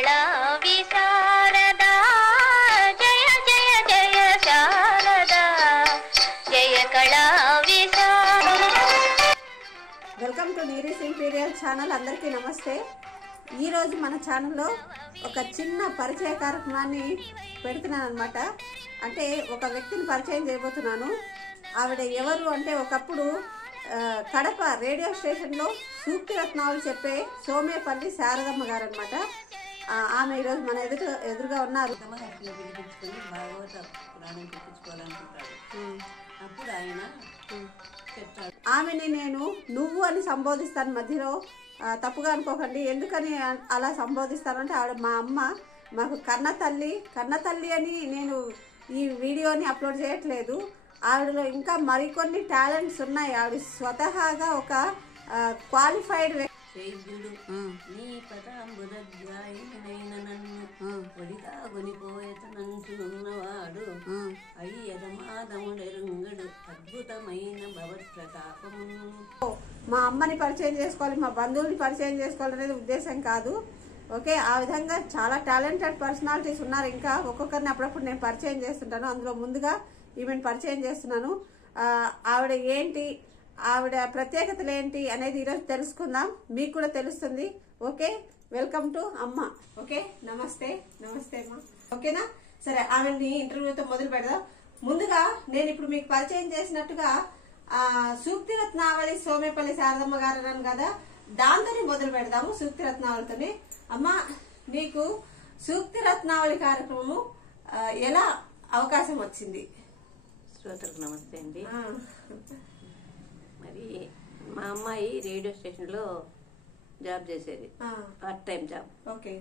కళా విశారదా జయ జయ జయ శారదా జయ కళా విశారదా. Welcome to Neeri's imperial channel. అందరికీ నమస్తే. ఈరోజు మన ఛానల్లో ఒక చిన్న పరిచయ కార్యక్రమాన్ని పెడుతున్నాను అనమాట. అంటే ఒక వ్యక్తిని పరిచయం చేయబోతున్నాను. ఆవిడ ఎవరు అంటే ఒకప్పుడు కడప రేడియో స్టేషన్లో సూక్తి రత్నాలు చెప్పే సోమేపల్లి శారదమ్మ గారు అనమాట. ఆమె ఈరోజు మన ఎదురుగా ఉన్నారు. అప్పుడు ఆయన చెప్తాడు, ఆమెని నేను నువ్వు అని సంబోధిస్తాను. మధ్యలో తప్పుగా అనుకోకండి. ఎందుకని అలా సంబోధిస్తానంటే ఆవిడ మా అమ్మ, మాకు కన్న తల్లి అని నేను ఈ వీడియోని అప్లోడ్ చేయట్లేదు. ఆవిడలో ఇంకా మరికొన్ని టాలెంట్స్ ఉన్నాయి. ఆవిడ స్వతహాగా ఒక క్వాలిఫైడ్ చైద్యుడు నీ పదాంబుదధ్యాయునైన నన్ను ఒడిగా కొనిపోయేతనంచున్నవాడు అయ్యదమాదముడెరుంగడు అద్భుతమైన భవత్ప్రతాపము. మా అమ్మని పరిచయం చేసుకోవాలి, మా బంధువుల్ని పరిచయం చేసుకోవాలనేది ఉద్దేశం కాదు. ఓకే, ఆ విధంగా చాలా టాలెంటెడ్ పర్సనాలిటీస్ ఉన్నారు. ఇంకా ఒక్కొక్కరిని అప్పుడప్పుడు నేను పరిచయం చేస్తుంటాను. అందులో ముందుగా ఈమెను పరిచయం చేస్తున్నాను. ఆవిడ ఏంటి, ఆవిడ ప్రత్యేకతలు ఏంటి అనేది ఈరోజు తెలుసుకుందాం. మీకు కూడా తెలుస్తుంది. ఓకే, వెల్కమ్ టు అమ్మ. ఓకే, నమస్తే అమ్మా. ఓకేనా? సరే, ఆవిడని ఇంటర్వ్యూతో మొదలు పెడదాం. ముందుగా నేను ఇప్పుడు మీకు పరిచయం చేసినట్టుగా సూక్తి రత్నావళి సోమేపల్లి శారదమ్మ గారు అన్నాను కదా, దాంతోనే మొదలు పెడదాము. సూక్తి రత్నావళితోనే. అమ్మా, నీకు సూక్తి రత్నావళి కార్యక్రమము ఎలా అవకాశం వచ్చింది? శ్రోతలకు నమస్తే అండి. మరి మా అమ్మాయి రేడియో స్టేషన్లో జాబ్ చేసేది, పార్ట్ టైం జాబ్. ఓకే.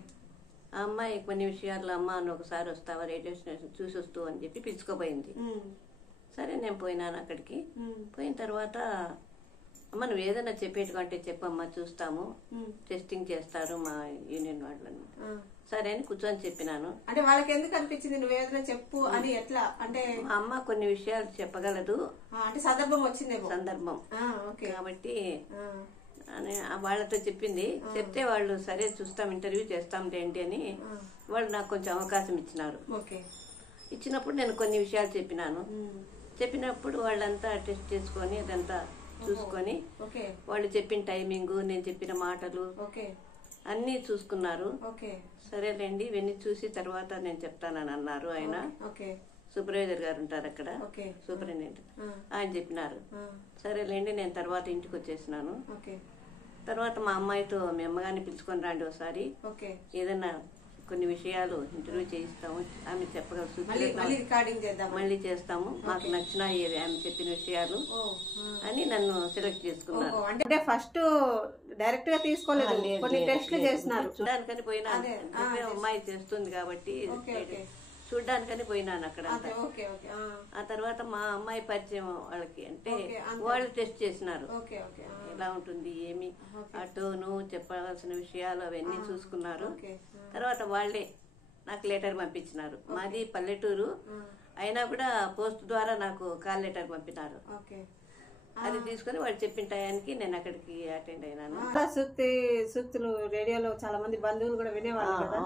ఆ అమ్మాయి కొన్ని విషయాల్లో అమ్మ నువ్వు ఒకసారి వస్తావా రేడియో స్టేషన్ చూసి వస్తూ అని చెప్పి పిలుచుకోపోయింది. సరే, నేను పోయినాను అక్కడికి. పోయిన తర్వాత అమ్మ నువ్వు ఏదైనా చెప్పేటంటే చెప్పమ్మా, చూస్తాము, టెస్టింగ్ చేస్తారు మా యూనియన్ వాళ్ళని. సరే అని కూర్చొని చెప్పినాను. అంటే వాళ్ళకి ఎందుకు అనిపించింది నువ్వు ఏదైనా చెప్పు అని? ఎట్లా అంటే మా అమ్మ కొన్ని విషయాలు చెప్పగలదు, అంటే సందర్భం వచ్చింది సందర్భం కాబట్టి అని వాళ్ళతో చెప్పింది. చెప్తే వాళ్ళు సరే చూస్తాం, ఇంటర్వ్యూ చేస్తాం ఏంటి అని వాళ్ళు నాకు కొంచెం అవకాశం ఇచ్చినారు. ఇచ్చినప్పుడు నేను కొన్ని విషయాలు చెప్పినాను. చెప్పినప్పుడు వాళ్ళంతా టెస్ట్ చేసుకొని అదంతా చూసుకొని వాళ్ళు చెప్పిన టైమింగ్, నేను చెప్పిన మాటలు అన్ని చూసుకున్నారు. సరేలేండి, ఇవన్నీ చూసి తర్వాత నేను చెప్తానని అన్నారు. ఆయన సూపర్వైజర్ గారు ఉంటారు అక్కడ, సూపరింటెండెంట్, ఆయన చెప్పినారు. సరేలేండి, నేను తర్వాత ఇంటికి వచ్చేసినాను. తర్వాత మా అమ్మాయితో మీ అమ్మగారిని పిలుచుకొని రండి ఒకసారి, ఏదన్నా కొన్ని విషయాలు ఇంటర్వ్యూ చేయిస్తాము, ఆమె చెప్పగలరు, మళ్ళీ చేస్తాము, మాకు నచ్చిన ఆమె చెప్పిన విషయాలు అని నన్ను సెలెక్ట్ చేసుకున్నారు. అంటే ఫస్ట్ డైరెక్ట్ గా తీసుకోలేదు, కొన్ని టెస్ట్లు చేస్తున్నారు. చూడడానికని పోయినాను, అమ్మాయి చేస్తుంది కాబట్టి చూడ్డానికని పోయినాను అక్కడ. ఆ తర్వాత మా అమ్మాయి పరిచయం వాళ్ళకి, అంటే వాళ్ళు టెస్ట్ చేసినారు ఎలా ఉంటుంది ఏమి, ఆ టోను, చెప్పవలసిన విషయాలు అవన్నీ చూసుకున్నారు. తర్వాత వాళ్ళే నాకు లెటర్ పంపించినారు. మాది పల్లెటూరు అయినా కూడా పోస్ట్ ద్వారా నాకు కాల్ లెటర్ పంపినారు. అది తీసుకుని వాళ్ళు చెప్పిన టయానికి నేను అక్కడికి అటెండ్ అయినాను. సూక్తులు రేడియోలో చాలా మంది బంధువులు కూడా వినేవాళ్ళు కదా,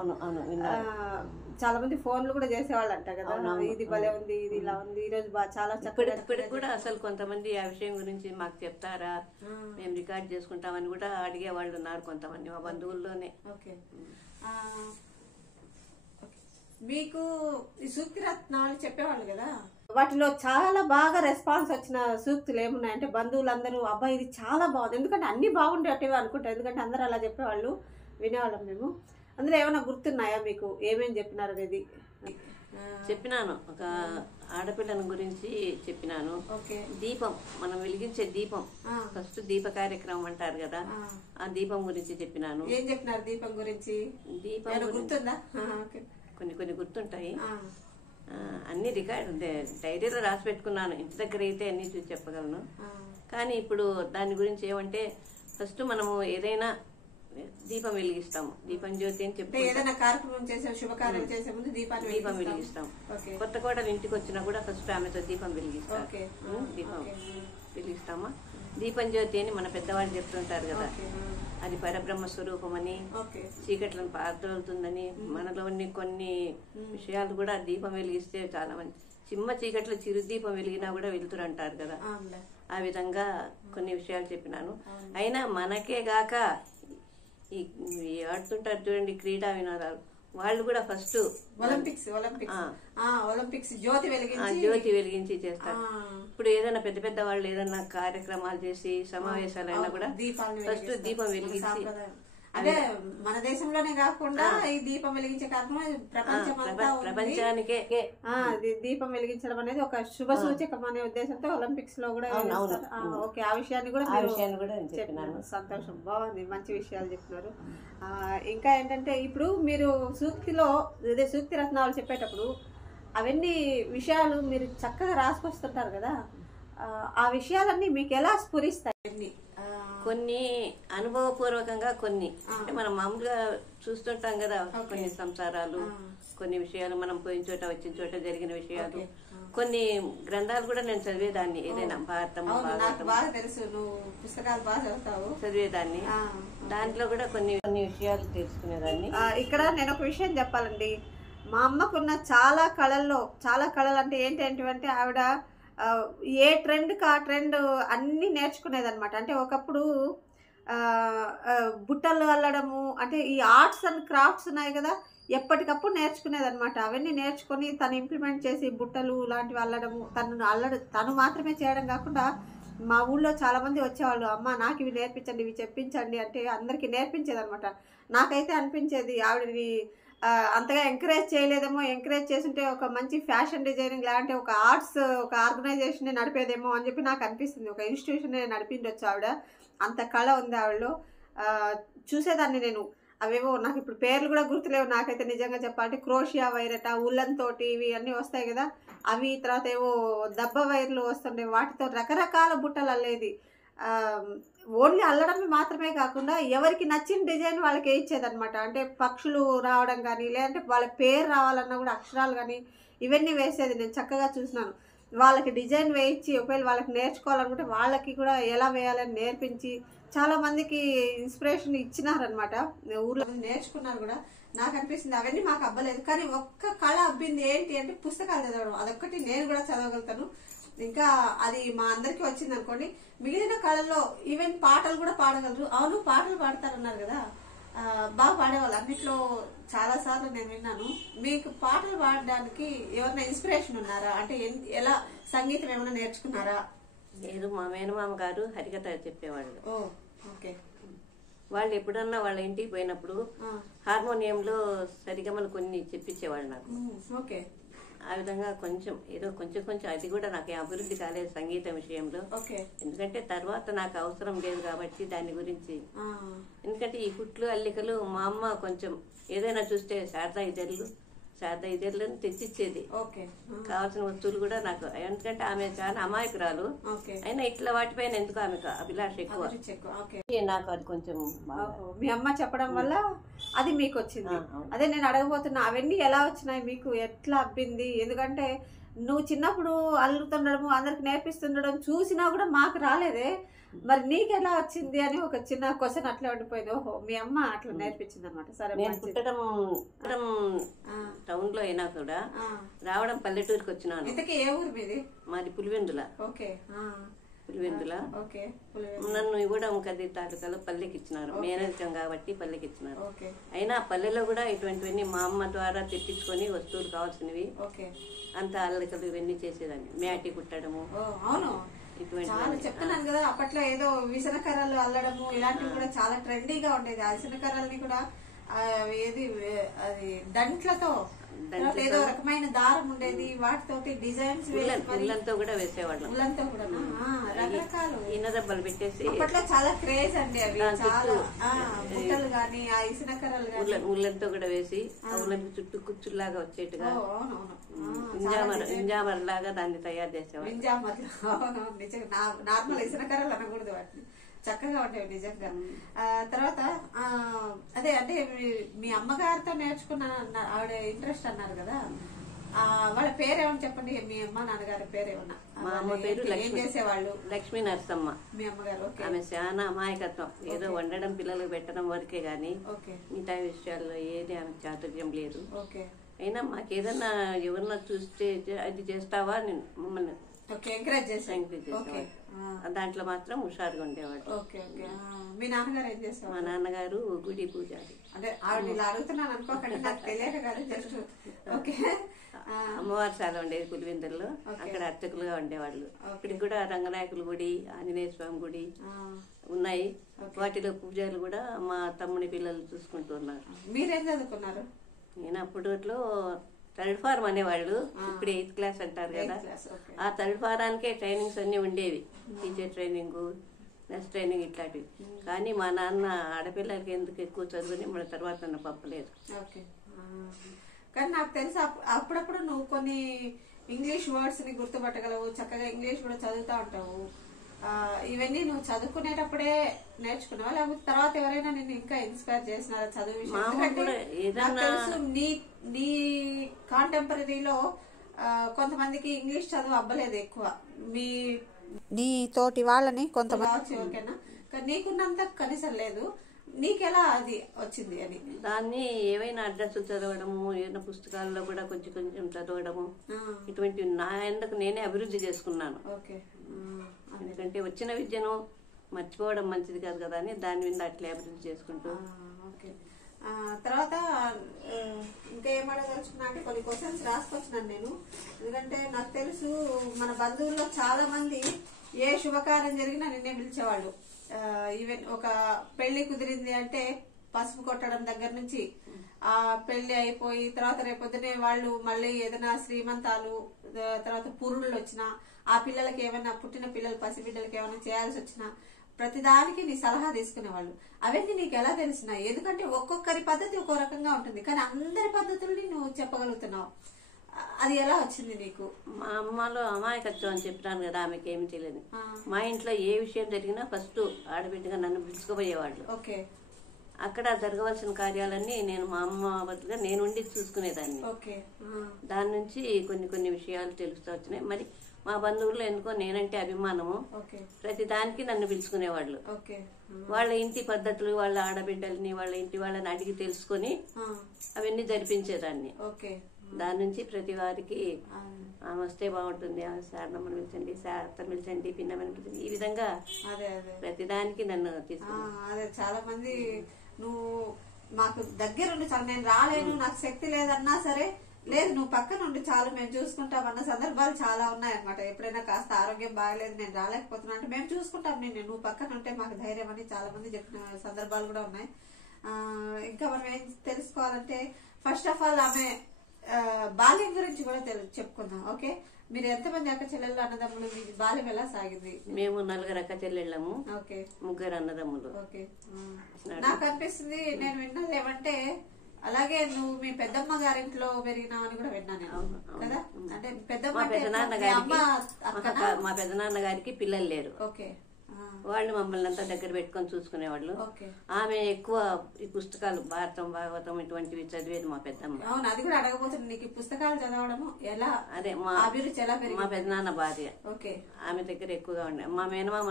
చాలా మంది ఫోన్లు కూడా చేసేవాళ్ళు అంట కదా, ఇది భలే ఉంది, ఇది ఇలా ఉంది, ఈ రోజు చాలా ఇప్పటికి కూడా అసలు కొంతమంది ఆ విషయం గురించి మాకు చెప్తారా, మేము రికార్డ్ చేసుకుంటామని కూడా అడిగే వాళ్ళు ఉన్నారు కొంతమంది మా బంధువుల్లోనే. మీకు ఈ సూక్తి రత్నాలు చెప్పేవాళ్ళు కదా, వాటిలో చాలా బాగా రెస్పాన్స్ వచ్చిన సూక్తులు ఏమున్నాయంటే బంధువులందరూ అబ్బాయి ఇది చాలా బాగుంది, ఎందుకంటే అన్ని బాగుండేటివి అనుకుంటారు, ఎందుకంటే అందరూ అలా చెప్పేవాళ్ళు, వినేవాళ్ళం మేము. అందులో ఏమైనా గుర్తున్నాయా మీకు, ఏమేమి చెప్పినారు అనేది? చెప్పినాను, ఒక ఆడపిల్లని గురించి చెప్పినాను. దీపం, మనం వెలిగించే దీపం, ఫస్ట్ దీప కార్యక్రమం అంటారు కదా, ఆ దీపం గురించి చెప్పినాను. ఏం చెప్పినారు దీపం గురించి? దీపం గుర్తుందా? కొన్ని గుర్తుంటాయి, అన్ని రికార్డ్ డైరీలో రాసి పెట్టుకున్నాను. ఇంటి దగ్గర అయితే అన్ని చూసి చెప్పగలను. కానీ ఇప్పుడు దాని గురించి ఏమంటే, ఫస్ట్ మనము ఏదైనా దీపం వెలిగిస్తాము, దీపం జ్యోతి అని చెప్పి ఏదైనా కార్యక్రమం చేసే శుభకార్యం చేసే ముందు దీపం వెలిగిస్తాం. కొత్త కోడలు ఇంటికి వచ్చినా కూడా ఫస్ట్ ఆమెతో దీపం వెలిగిస్తాం. దీపం వెలిగిస్తామా, దీపం జ్యోతి అని మన పెద్దవాళ్ళు చెప్తుంటారు కదా, అది పరబ్రహ్మ స్వరూపమని, చీకట్లను పారదోలుతుందని, మనలోని కొన్ని విషయాలు కూడా దీపం వెలిగిస్తే చాలా మంచి. చిమ్మ చీకట్లో చిరుదీపం వెలిగినా కూడా వెళ్తురు అంటారు కదా, ఆ విధంగా కొన్ని విషయాలు చెప్పినాను. అయినా మనకే గాక ఈ ఆడుతుంటారు చూడండి క్రీడా వినోదాలు, వాళ్ళు కూడా ఫస్ట్ ఒలింపిక్స్ జ్యోతి వెలిగించి చేస్తారు. ఇప్పుడు ఏదైనా పెద్ద పెద్ద వాళ్ళు ఏదైనా కార్యక్రమాలు చేసి సమావేశాలైనా కూడా ఫస్ట్ దీపం వెలిగించి, అంటే మన దేశంలోనే కాకుండా ఈ దీపం వెలిగించే కార్యక్రమం ప్రపంచానికే దీపం వెలిగించడం అనేది ఒక శుభ సూచకం అనే ఉద్దేశంతో ఒలింపిక్స్ లో కూడా ఓకే, ఆ విషయాన్ని కూడా చెప్పినాను. సంతోషం, బాగుంది, మంచి విషయాలు చెప్పినారు. ఇంకా ఏంటంటే ఇప్పుడు మీరు సూక్తి రత్నాలు చెప్పేటప్పుడు అవన్నీ విషయాలు మీరు చక్కగా రాసుకొస్తుంటారు కదా, ఆ విషయాలన్నీ మీకు ఎలా స్ఫురిస్తాయి? కొన్ని అనుభవపూర్వకంగా, కొన్ని అంటే మనం మామూలుగా చూస్తుంటాం కదా, కొన్ని సంసారాలు, కొన్ని విషయాలు మనం పోయిన చోట వచ్చిన చోట జరిగిన విషయాలు, కొన్ని గ్రంథాలు కూడా నేను చదివేదాన్ని. ఏదైనా భారతం చదివేదాన్ని, దాంట్లో కూడా కొన్ని కొన్ని విషయాలు తెలుసుకునేదాన్ని. ఇక్కడ నేను ఒక విషయం చెప్పాలండి, మా అమ్మకున్న చాలా కళలు అంటే ఏంటంటే ఆవిడ ఏ ట్రెండ్కి ఆ ట్రెండ్ అన్నీ నేర్చుకునేదన్నమాట. అంటే ఒకప్పుడు బుట్టలు అల్లడము, అంటే ఈ ఆర్ట్స్ అండ్ క్రాఫ్ట్స్ ఉన్నాయి కదా, ఎప్పటికప్పుడు నేర్చుకునేదన్నమాట. అవన్నీ నేర్చుకొని తను ఇంప్లిమెంట్ చేసి బుట్టలు లాంటివి అల్లడము, తను మాత్రమే చేయడం కాకుండా మా ఊళ్ళో చాలామంది వచ్చేవాళ్ళు, అమ్మ నాకు ఇవి నేర్పించండి, ఇవి చెప్పించండి అంటే అందరికీ నేర్పించేదన్నమాట. నాకైతే అనిపించేది ఆవిడని అంతగా ఎంకరేజ్ చేయలేదేమో, ఎంకరేజ్ చేస్తుంటే ఒక మంచి ఫ్యాషన్ డిజైనింగ్ లాంటి ఒక ఆర్ట్స్ ఒక ఆర్గనైజేషన్ నడిపేదేమో అని చెప్పి నాకు అనిపిస్తుంది. ఒక ఇన్స్టిట్యూషన్ నడిపిండొచ్చు ఆవిడ, అంత కళ ఉంది ఆవిడలో. చూసేదాన్ని నేను, అవేవో నాకు ఇప్పుడు పేర్లు కూడా గుర్తులేవు నాకైతే నిజంగా చెప్పాలంటే. క్రోషియా వైరట, ఉల్లన్ తోటి ఇవి అన్నీ వస్తాయి కదా, అవి తర్వాత ఏవో దబ్బ వైర్లు వస్తుండే, వాటితో రకరకాల బుట్టలు అల్లేది. ఓన్లీ అల్లడమే మాత్రమే కాకుండా ఎవరికి నచ్చిన డిజైన్ వాళ్ళకి వేయించేదనమాట. అంటే పక్షులు రావడం కానీ, లేదంటే వాళ్ళ పేరు రావాలన్నా కూడా అక్షరాలు కానీ ఇవన్నీ వేసేది. నేను చక్కగా చూసినాను. వాళ్ళకి డిజైన్ వేయించి ఒకవేళ వాళ్ళకి నేర్చుకోవాలనుకుంటే వాళ్ళకి కూడా ఎలా వేయాలని నేర్పించి చాలామందికి ఇన్స్పిరేషన్ ఇచ్చినారనమాట. ఊర్లో నేర్చుకున్నారు కూడా. నాకు అనిపిస్తుంది అవన్నీ మాకు అవ్వలేదు, కానీ ఒక్క కళ అబ్బింది ఏంటి అంటే పుస్తకాలు చదవడం. అదొక్కటి నేను కూడా చదవగలుగుతాను. ఇంకా అది మా అందరికి వచ్చింది అనుకోండి. మిగిలిన కళల్లో ఈవెన్ పాటలు కూడా పాడగలరు. అవును, పాటలు పాడతారన్నారు కదా, బాగా పాడేవాళ్ళు. అన్నిట్లో చాలా సార్లు నేను విన్నాను. మీకు పాటలు పాడడానికి ఎవరైనా ఇన్స్పిరేషన్ ఉన్నారా? అంటే ఎలా సంగీతం ఏమైనా నేర్చుకున్నారా? లేదు, మా మేనమామ గారు హరికథ చెప్పేవాళ్ళు. ఓకే. వాళ్ళు ఎప్పుడన్నా వాళ్ళ ఇంటికి పోయినప్పుడు హార్మోనియంలో సరిగమలు కొన్ని చెప్పించేవాళ్ళు నాకు. ఓకే. ఆ విధంగా కొంచెం ఏదో కొంచెం అది కూడా నాకు అభివృద్ధి కాలేదు సంగీతం విషయంలో. ఎందుకంటే తర్వాత నాకు అవసరం లేదు కాబట్టి దాని గురించి. ఎందుకంటే ఈ కుట్లు అల్లికలు మా అమ్మ కొంచెం ఏదైనా చూస్తే శారదా ఇద్దర్లను తెచ్చిచ్చేది. కావాల్సిన వస్తువులు కూడా నాకు, ఎందుకంటే ఆమె చాలా అమాయకురాలు. అయినా ఇట్లా వాటిపైన ఎందుకు ఆమెకు అభిలాష ఎక్కువ. నాకు అది కొంచెం మీ అమ్మ చెప్పడం వల్ల అది మీకు వచ్చింది. అదే నేను అడగబోతున్నా, అవన్నీ ఎలా వచ్చినాయి మీకు, ఎట్లా అబ్బింది? ఎందుకంటే నువ్వు చిన్నప్పుడు అల్లుతుండడము, అందరికి నేర్పిస్తుండడం చూసినా కూడా మాకు రాలేదే, మరి నీకెలా వచ్చింది అని ఒక చిన్న క్వశ్చన్ అట్లా ఉండిపోయింది. ఓహో, మీ అమ్మ అట్లా నేర్పించింది అనమాట. సరే, పుట్టడం టౌన్ లో అయినా కూడా రావడం పల్లెటూరుకి వచ్చినాను. ఇంతకీ ఏ ఊరు మీది? మాది పులివెందుల. నన్ను ఇవ్వడం కది తాలూకాలో పల్లెకి ఇచ్చినారు. మేనరికం కాబట్టి పల్లెకి ఇచ్చినారు. అయినా పల్లెలో కూడా ఇటువంటివన్నీ మా అమ్మ ద్వారా తెప్పించుకొని వస్తువులు కావాల్సినవి అంత అల్లకలు ఇవన్నీ చేసేదాన్ని. మ్యాటి కుట్టడము. చెప్తున్నాను కదా, అప్పట్లో ఏదో విసనకర్రలు అల్లడము ఇలాంటివి కూడా చాలా ట్రెండీగా ఉండేది. ఆ విసనకర్రల్ని కూడా ఏది అది దంట్లతో ఏదో రకమైన దారం ఉండేది, వాటితోటి డిజైన్స్ ఉల్లంతో కూడా వేసేవాళ్ళం. ఉల్లంతో కూడా రకరకాలు ఇనదబ్బలు పెట్టేసి అప్పట్లో చాలా క్రేజ్ అండి అవి. చాలా బుట్టలు గానీ ఆ ఇసునకర్రలు గానీ ఉల్లంతో కూడా వేసి ఉల్లని చుట్టూ కుచ్చుల్లాగా వచ్చేట్టుగా ఇంజామర్ లాగా దాన్ని తయారు చేసేవాళ్ళు. ఇంజామర్లు, అవునవును, నిజంగా నార్మల్ ఇసునకర్రలు అనకూడదు, వాటిని చక్కగా ఉండేవి నిజంగా. తర్వాత అదే అంటే మీ అమ్మగారితో నేర్చుకున్న ఆవిడ ఇంట్రెస్ట్ అన్నారు కదా, వాళ్ళ పేరేమని చెప్పండి, మీ అమ్మ నాన్నగారి పేరేమన్నా? మా అమ్మ పేరు ఏం చేసేవాళ్ళు? లక్ష్మీ నరసమ్మ. మీ అమ్మగారు? ఆమె చాలా అమాయకత్వం. ఏదో వండడం పిల్లలకు పెట్టడం వరకే గాని మిగతా విషయాల్లో ఏది ఆమె చాతుర్యం లేదు. అయినా మాకేదన్నా ఎవరన్నా చూస్తే అది చేస్తావా నేను మమ్మల్ని ఎంకరేజ్ చేసేవాళ్ళు. దాంట్లో మాత్రం హుషారుగా ఉండేవాడు. మీ నాన్నగారు ఏం చేసేవారు? మా నాన్నగారు గుడి పూజారి. అంటే ఆవిడ ఇలా అడుగుతున్నాను అనుకోకండి, నాకు తెలియక కాదు, జస్ట్ ఓకే. అమ్మవారి శాల ఉండేది పులివెందుల్లో, అక్కడ అర్చకులుగా ఉండేవాళ్ళు. ఇప్పటికి కూడా రంగనాయకుల గుడి, ఆంజనేయ స్వామి గుడి ఉన్నాయి. వాటిలో పూజలు కూడా మా తమ్ముని పిల్లలు చూసుకుంటూ ఉన్నారు. మీరేం చదువుకున్నారు? నేను అప్పట్లో థర్డ్ ఫార్మ్ అనేవాళ్ళు, ఇప్పుడు 8th క్లాస్ అంటారు కదా. ఆ థర్డ్ ఫారానికే ట్రైనింగ్స్ అన్ని ఉండేవి, టీచర్ ట్రైనింగ్, నెక్స్ట్ ట్రైనింగ్ ఇట్లాంటివి. కానీ మా నాన్న ఆడపిల్లలకి ఎందుకు ఎక్కువ చదువుని మన తర్వాత నన్ను పంపలేదు. కానీ నాకు తెలుసు అప్పుడప్పుడు నువ్వు కొన్ని ఇంగ్లీష్ వర్డ్స్ ని గుర్తుపట్టగలవు, చక్కగా ఇంగ్లీష్ కూడా చదువుతా ఉంటావు. ఇవన్నీ నువ్వు చదువుకునేటప్పుడే నేర్చుకున్నావా, లేకపోతే తర్వాత ఎవరైనా నిన్ను ఇంకా ఇన్స్పైర్ చేసినారా చదువు విషయం? తెలుసు నీ కాంటెంపరీలో కొంతమందికి ఇంగ్లీష్ చదువు అవ్వలేదు ఎక్కువ, నీ తోటి వాళ్ళని కొంతమంది ఎవరికైనా, కానీ నీకున్నంత కనీసం లేదు. నీకెలా అది వచ్చింది అని? దాన్ని ఏవైనా అడ్రస్లు చదవడము, ఏదైనా పుస్తకాల్లో కూడా కొంచెం కొంచెం చదవడము, ఇటువంటి నా ఎందుకు నేనే అభివృద్ధి చేసుకున్నాను. ఎందుకంటే వచ్చిన విద్యను మర్చిపోవడం మంచిది కాదు కదా అని దాని మీద అట్లే అభివృద్ధి చేసుకుంటూ. తర్వాత ఇంకా ఏం అడగలుచుకున్నా అంటే కొన్ని క్వశ్చన్స్ రాసుకొచ్చినాను నేను. ఎందుకంటే నాకు తెలుసు మన బంధువుల్లో చాలా మంది ఏ శుభకార్యం జరిగినా నిన్నే పిలిచేవాళ్ళు. ఈవెన్ ఒక పెళ్లి కుదిరింది అంటే పసుపు కొట్టడం దగ్గర నుంచి ఆ పెళ్లి అయిపోయి తర్వాత రేపొద్దునే వాళ్ళు మళ్ళీ ఏదైనా శ్రీమంతాలు, తర్వాత పురుళ్ళు వచ్చినా, ఆ పిల్లలకి ఏమైనా పుట్టిన పిల్లలు పసిబిడ్డలకి ఏమైనా చేయాల్సి వచ్చినా ప్రతిదానికి నీ సలహా తీసుకునేవాళ్ళు. అవన్నీ నీకు ఎలా తెలిసినాయి? ఎందుకంటే ఒక్కొక్కరి పద్ధతి ఒక్కో రకంగా ఉంటుంది, కానీ అందరి పద్ధతుల్ని నువ్వు చెప్పగలుగుతున్నావు. అది ఎలా వచ్చింది నీకు? మా అమ్మలో అమాయకత్వం అని చెప్పినాను కదా, ఆమెకి ఏమి తెలియదు. మా ఇంట్లో ఏ విషయం జరిగినా ఫస్ట్ ఆడబిడ్డగా నన్ను పిలుచుకుపోయేవాళ్ళు. అక్కడ జరగవలసిన కార్యాలన్నీ నేను మా అమ్మ బదులుగా నేను ఉండి చూసుకునేదాన్ని. దాని నుంచి కొన్ని కొన్ని విషయాలు తెలుస్తూ వచ్చినాయి. మరి మా బంధువుల్లో ఎందుకో నేనంటే అభిమానము, ప్రతి దానికి నన్ను పిలుచుకునేవాళ్ళు. వాళ్ళ ఇంటి పద్ధతులు, వాళ్ళ ఆడబిడ్డల్ని, వాళ్ళ ఇంటి వాళ్ళని అడిగి తెలుసుకొని అవన్నీ జరిపించేదాన్ని. దాని నుంచి ప్రతి వారికి ఆమె వస్తే బాగుంటుంది, ఆమె శారదమ్మని పిలిచండి, శారదమ్మని పిలిచండి, పిన్నమ్మని పిలిచండి, ఈ విధంగా ప్రతి దానికి నన్ను తీసుకుని. అదే చాలా మంది నువ్వు మాకు దగ్గరుండి చాలు, నేను రాలేను నాకు శక్తి లేదన్నా సరే, లేదు నువ్వు పక్కన ఉండి చాలు మేము చూసుకుంటామన్న సందర్భాలు చాలా ఉన్నాయన్నమాట. ఎప్పుడైనా కాస్త ఆరోగ్యం బాగలేదు నేను రాలేకపోతున్నా అంటే మేము చూసుకుంటాం, నువ్వు పక్కన ఉంటే మాకు ధైర్యం అని చాలా మంది చెప్పిన సందర్భాలు కూడా ఉన్నాయి. ఇంకా మనం ఏం తెలుసుకోవాలంటే ఫస్ట్ ఆఫ్ ఆల్ ఆమె బాల్యం గురించి కూడా చెప్పుకుందాం. ఓకే, మీరు ఎంతమంది అక్క చెల్లెళ్ళు అన్నదమ్ములు? మీ బాల్యం ఎలా సాగింది? మేము 4 అక్క చెల్లెళ్ళము, 3 అన్నదమ్ములు. నాకు అనిపిస్తుంది, నేను విన్నది ఏమంటే అలాగే నువ్వు మీ పెద్దమ్మ గారింట్లో పెరిగినావు అని కూడా విన్నాను కదా. అంటే మా పెద్దనాన్న గారికి పిల్లలు లేరు, వాళ్ళు మమ్మల్ని అంతా దగ్గర పెట్టుకొని చూసుకునేవాళ్ళు. ఆమె ఎక్కువ ఈ పుస్తకాలు భారతం, భాగవతం ఇటువంటివి చదివేది మా పెద్దమ్మ. అవును, అది కూడా అడగబోతుంది. నీకు పుస్తకాలు చదవడము ఎలా? అదే మా పెద్దనాన్న భార్య, ఆమె దగ్గర ఎక్కువగా ఉండే. మా మేనమామ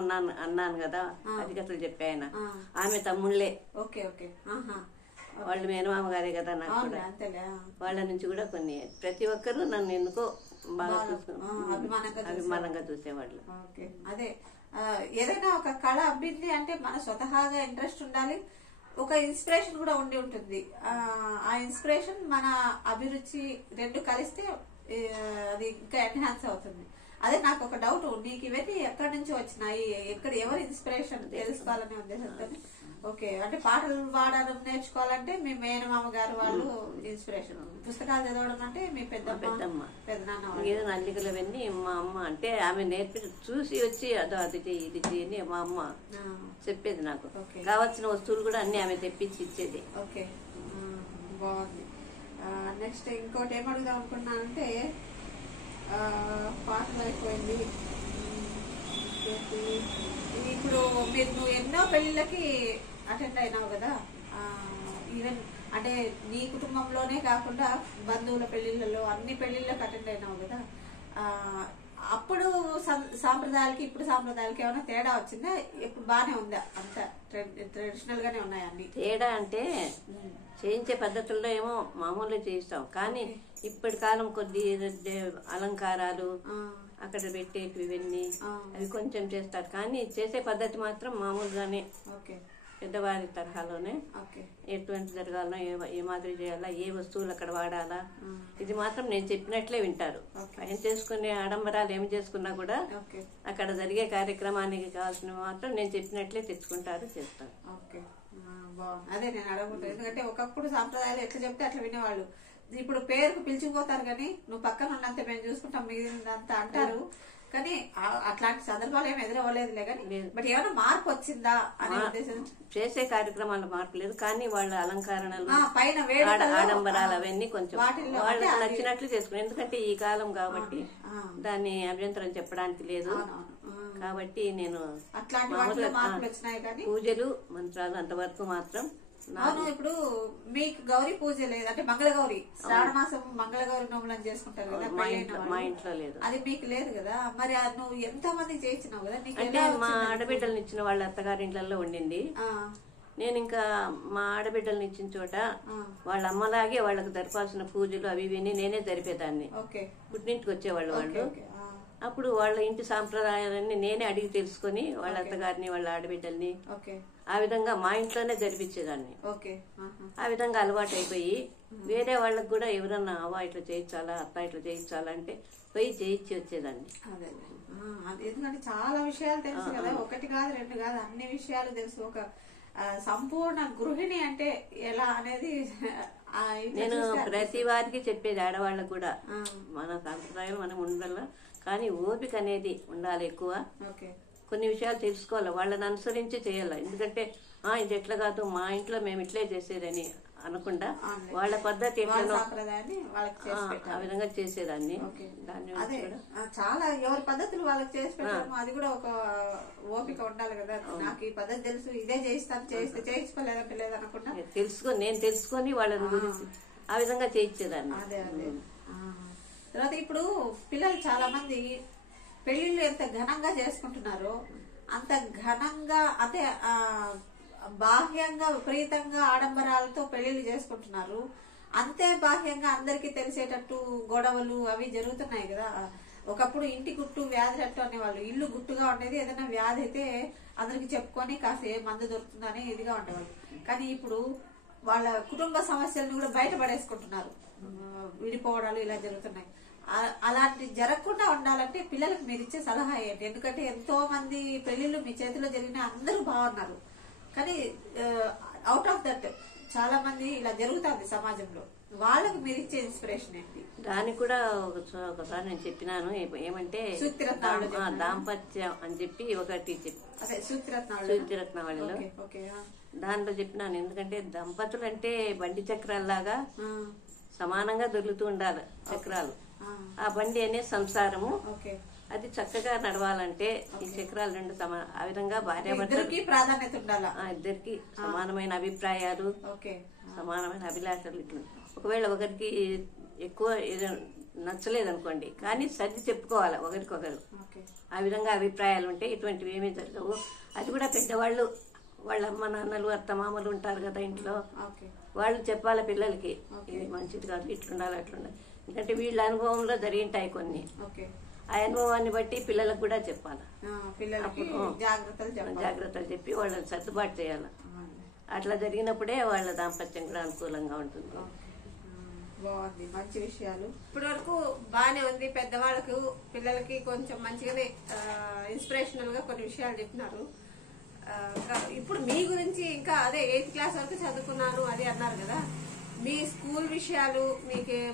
అన్నాను కదా, అధికతలు చెప్పి ఆయన, ఆమె తమ్ముళ్లే. వాళ్ళు మేనమామ గారే కదా నాకు కూడా. వాళ్ళ నుంచి కూడా కొన్ని ప్రతి ఒక్కరు నన్ను ఎందుకో బాగా అభిమానంగా చూసేవాళ్ళు. అదే ఏదైనా ఒక కళ అభివృద్ధి అంటే మన స్వతహాగా ఇంట్రెస్ట్ ఉండాలి, ఒక ఇన్స్పిరేషన్ కూడా ఉండి ఉంటుంది. ఆ ఇన్స్పిరేషన్ మన అభిరుచి రెండు కలిస్తే అది ఇంకా ఎన్హాన్స్ అవుతుంది. అదే నాకు ఒక డౌట్, నీకు ఇవన్నీ ఎక్కడి నుంచి వచ్చినాయి, ఎవరి ఇన్స్పిరేషన్ తెలుసుకోవాలనే ఉద్దేశంతో. ఓకే, అంటే పాటలు పాడడం నేర్చుకోవాలంటే మీ మేనమామ గారు వాళ్ళు ఇన్స్పిరేషన్, పుస్తకాలు చదవడం అంటే మీ పెద్దమ్మ ఏదో అల్లికలు అవన్నీ మా అమ్మ అంటే ఆమె నేర్పి చూసి వచ్చి అదో అది చెయ్యి ఇది చెయ్యి మా అమ్మ చెప్పేది. నాకు కావాల్సిన వస్తువులు కూడా అన్ని ఆమె తెప్పించి ఇచ్చేది. ఓకే, బాగుంది. నెక్స్ట్ ఇంకోటి ఏమడుగుదాం అనుకున్నానంటే, పాటలు అయిపోయింది, ఇప్పుడు నువ్వు ఎన్నో పెళ్లిళ్ళకి అటెండ్ అయినావు కదా. ఈవెన్ అంటే నీ కుటుంబంలోనే కాకుండా బంధువుల పెళ్లిళ్ళలో అన్ని పెళ్లిళ్ళకి అటెండ్ అయినావు కదా, అప్పుడు సాంప్రదాయాలకి ఇప్పుడు సాంప్రదాయాలకి ఏమైనా తేడా వచ్చిందా? ఇప్పుడు బానే ఉందా? అంత ట్రెడిషనల్ గానే ఉన్నాయి అన్ని? తేడా అంటే చేయించే పద్ధతుల్లో ఏమో మామూలుగా చేయిస్తాం, కానీ ఇప్పటి కాలం కొద్ది అలంకారాలు అక్కడ పెట్టేవి ఇవన్నీ అవి కొంచెం చేస్తారు, కానీ చేసే పద్ధతి మాత్రం మామూలుగానే పెద్దవారి తరహాలోనే ఎటువంటి జరగాలనో ఏ మాదిరి చేయాలా, ఏ వస్తువులు అక్కడ వాడాలా, ఇది మాత్రం నేను చెప్పినట్లే వింటారు. ఆయన చేసుకునే ఆడంబరాలు ఏమి చేసుకున్నా కూడా అక్కడ జరిగే కార్యక్రమానికి కావాల్సిన మాత్రం నేను చెప్పినట్లే తెచ్చుకుంటారు, చేస్తారు. అదే నేను అడగకుంటాను, ఎందుకంటే ఒకప్పుడు సాంప్రదాయాలు ఎట్లా చెప్తే అట్లా వినేవాళ్ళు. ఇప్పుడు పేరుకు పిలిచిపోతారు కానీ నువ్వు పక్కన ఉన్నంత మేము చూసుకుంటాం మిగిలినంత అంటారు, కానీ అట్లాంటి సందర్భాలు ఏమి ఎదురవ్వలేదులే. కానీ బట్ ఏమైనా మార్పు వచ్చిందా అనే ఉద్దేశం? చేసే కార్యక్రమాలు మార్పు లేదు, కానీ వాళ్ళ అలంకరణలు పైన ఆడంబరాలు అవన్నీ కొంచెం వాళ్ళకి నచ్చినట్లు చేసుకుని, ఎందుకంటే ఈ కాలం కాబట్టి దాన్ని అభ్యంతరం చెప్పడానికి లేదు. కాబట్టి నేను పూజలు మంత్రాలు అంతవరకు మాత్రం. అవును, ఇప్పుడు మీకు గౌరీ పూజ లేదు అంటే మంగళగౌరి శ్రావణ మాసం మంగళగౌరి నోములను చేసుకుంటారు కదా, మా ఇంట్లో లేదు, అది మీకు లేదు కదా. మరి నువ్వు ఎంత మంది చేయించినావు కదా? అంటే మా ఆడబిడ్డలను ఇచ్చిన వాళ్ళ అత్తగారింట్లలో ఉండింది. నేను ఇంకా మా ఆడబిడ్డలను ఇచ్చిన చోట వాళ్ళ అమ్మలాగే వాళ్ళకి జరపాల్సిన పూజలు అవి ఇవన్నీ నేనే జరిపేదాన్ని. పుట్టింటికి వచ్చేవాళ్ళు వాళ్ళు. అప్పుడు వాళ్ళ ఇంటి సాంప్రదాయాలన్నీ నేనే అడిగి తెలుసుకుని వాళ్ళ అత్తగారిని వాళ్ళ ఆడబిడ్డల్ని ఆ విధంగా మా ఇంట్లోనే జరిపించేదాన్ని. ఆ విధంగా అలవాటు అయిపోయి వేరే వాళ్ళకి కూడా ఎవరన్నా అవ్వ ఇట్లా చేయించాలా, అత్త ఇట్లా చేయించాలా అంటే పోయి చేయించి వచ్చేదాన్ని. ఎందుకంటే చాలా విషయాలు తెలుసు కదా, ఒకటి కాదు రెండు కాదు అన్ని విషయాలు తెలుసు. ఒక సంపూర్ణ గృహిణి అంటే ఎలా అనేది నేను ప్రతి వారికి చెప్పేది, ఆడవాళ్ళకు కూడా మన సాంప్రదాయం మనం ఉండాలా, కానీ ఓపిక అనేది ఉండాలి ఎక్కువ. కొన్ని విషయాలు తెలుసుకోవాలి, వాళ్ళని అనుసరించి చేయాలి. ఎందుకంటే ఇది ఎట్లా కాదు మా ఇంట్లో మేము ఇట్లే చేసేదని అనకుండా వాళ్ళ పద్ధతి ఎట్లా ఆ విధంగా చేసేదాన్ని. దాన్ని చాలా ఎవరి పద్ధతులు వాళ్ళకి చేసి పెట్టడం అది కూడా ఒక ఓపిక ఉండాలి కదా. నాకు ఈ పద్ధతి తెలుసు ఇదే చేయిస్తాను, చేస్తే చేయించుకోలేదంటే లేదనకుండా నేను తెలుసుకొని వాళ్ళని గురించి ఆ విధంగా చేయించేదాన్ని. అదే అదే. తర్వాత ఇప్పుడు పిల్లలు చాలా మంది పెళ్లిళ్ళు ఎంత ఘనంగా చేసుకుంటున్నారో అంత ఘనంగా అంటే బాహ్యంగా విపరీతంగా ఆడంబరాలతో పెళ్లిళ్ళు చేసుకుంటున్నారు. అంతే బాహ్యంగా అందరికీ తెలిసేటట్టు గొడవలు అవి జరుగుతున్నాయి కదా. ఒకప్పుడు ఇంటి గుట్టు వ్యాధి రట్టు అనేవాళ్ళు, ఇల్లు గుట్టుగా ఉండేది. ఏదైనా వ్యాధి అయితే అందరికి చెప్పుకొని కాస్త ఏ మందు దొరుకుతుందని ఇదిగా ఉండేవాళ్ళు. కానీ ఇప్పుడు వాళ్ళ కుటుంబ సమస్యలను కూడా బయటపడేసుకుంటున్నారు, విడిపోవడాలు ఇలా జరుగుతున్నాయి. అలాంటి జరగకుండా ఉండాలంటే పిల్లలకు మీరు ఇచ్చే సలహా ఏంటి? ఎందుకంటే ఎంతో మంది పెళ్లిళ్ళు మీ చేతిలో జరిగిన అందరూ బాగున్నారు, కానీ అవుట్ ఆఫ్ దట్ చాలా మంది ఇలా జరుగుతుంది సమాజంలో. వాళ్ళకి మీరు ఇచ్చే ఇన్స్పిరేషన్ ఏంటి? దానికి కూడా ఒకసారి నేను చెప్పినాను, ఏమంటే దాంపత్యం అని చెప్పి ఒకటి సూత్రరత్నావళిలో దాంట్లో చెప్పినాను. ఎందుకంటే దంపతులు అంటే బండి చక్రాల్లాగా సమానంగా దొరుకుతూ ఉండాలి చక్రాలు. ఆ బండి అనే సంసారము, అది చక్కగా నడవాలంటే ఈ చక్రాలు రెండు ఆ విధంగా భార్యాభర్తలకి ప్రాధాన్యత ఉండాలి. ఇద్దరికి సమానమైన అభిప్రాయాలు, సమానమైన అభిలాషలు ఇట్లా. ఒకవేళ ఒకరికి ఎక్కువ నచ్చలేదనుకోండి, కానీ సర్ది చెప్పుకోవాలి ఒకరికొకరు. ఆ విధంగా అభిప్రాయాలు ఉంటే ఇటువంటివి ఏమీ జరగవు. అది కూడా పెద్దవాళ్ళు, వాళ్ళ అమ్మ నాన్నలు అత్త మామలు ఉంటారు కదా ఇంట్లో, వాళ్ళు చెప్పాలి పిల్లలకి ఇది మంచిది కాదు, ఇట్లుండాలి అట్లుండాలి. ఎందుకంటే వీళ్ళ అనుభవంలో జరిగింటాయి కొన్ని, ఆ అనుభవాన్ని బట్టి పిల్లలకు కూడా చెప్పాలి. జాగ్రత్తలు చెప్పి వాళ్ళని సర్దుబాటు చేయాలి. అట్లా జరిగినప్పుడే వాళ్ళ దాంపత్యం కూడా అనుకూలంగా ఉంటుంది. బాగుంది, మంచి విషయాలు. ఇప్పటి వరకు బానే ఉంది. పెద్దవాళ్ళకు పిల్లలకి కొంచెం మంచిగానే ఇన్స్పిరేషనల్ గా కొన్ని విషయాలు చెప్పినారు. ఇప్పుడు మీ గురించి ఇంకా అదే 8th క్లాస్ వరకు చదువుకున్నాను అది అన్నారు కదా, మీ స్కూల్ విషయాలు,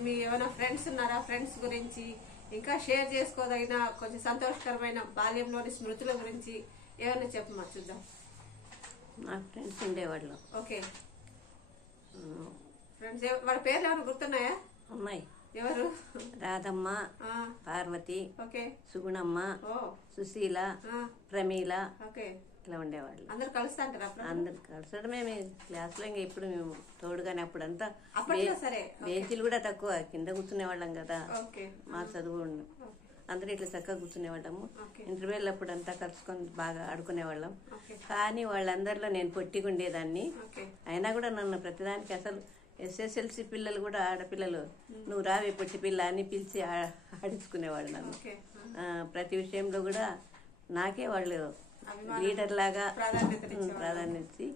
మీ ఏమైనా ఫ్రెండ్స్ ఉన్నారా? ఫ్రెండ్స్ గురించి ఇంకా షేర్ చేసుకోదగిన కొంచెం సంతోషకరమైన బాల్యంలోని స్మృతుల గురించి ఏమైనా చెప్పమా చూద్దాం. నాకు ఫ్రెండ్స్ ఉండేవాళ్ళు. ఓకే, ఫ్రెండ్స్ వాళ్ళ పేర్లు ఏమైనా గుర్తున్నాయా? ఉన్నాయి. ఎవరు? రాధమ్మ, పార్వతి, ఓకే, సుగుణమ్మ, సుశీల, ప్రమీల, ఓకే, ఇట్లా ఉండేవాళ్ళు. అందరు కలుస్తా అంటారు అప్పుడు? అందరు కలిసడమే క్లాస్లో ఇంకా ఇప్పుడు మేము తోడుగానే అప్పుడంతా అప్పట్లో సరే బెంచీలు కూడా తక్కువ, కింద కూర్చునేవాళ్ళం కదా. ఓకే మా చదువు అందరూ ఇట్లా చక్కగా కూర్చునేవాళ్ళము. ఇంటర్వ్యూలు అప్పుడంతా కలుసుకొని బాగా ఆడుకునేవాళ్ళం. కానీ వాళ్ళందరిలో నేను పొట్టిగా ఉండేదాన్ని. అయినా కూడా నన్ను ప్రతిదానికి అసలు SSLC పిల్లలు కూడా ఆడపిల్లలు నువ్వు రావే పొట్టి పిల్ల అని పిలిచి ఆడించుకునేవాళ్ళు నన్ను. ప్రతి విషయంలో కూడా నాకే వాళ్ళు లీడర్ లాగా ప్రాధాన్యత ఇచ్చి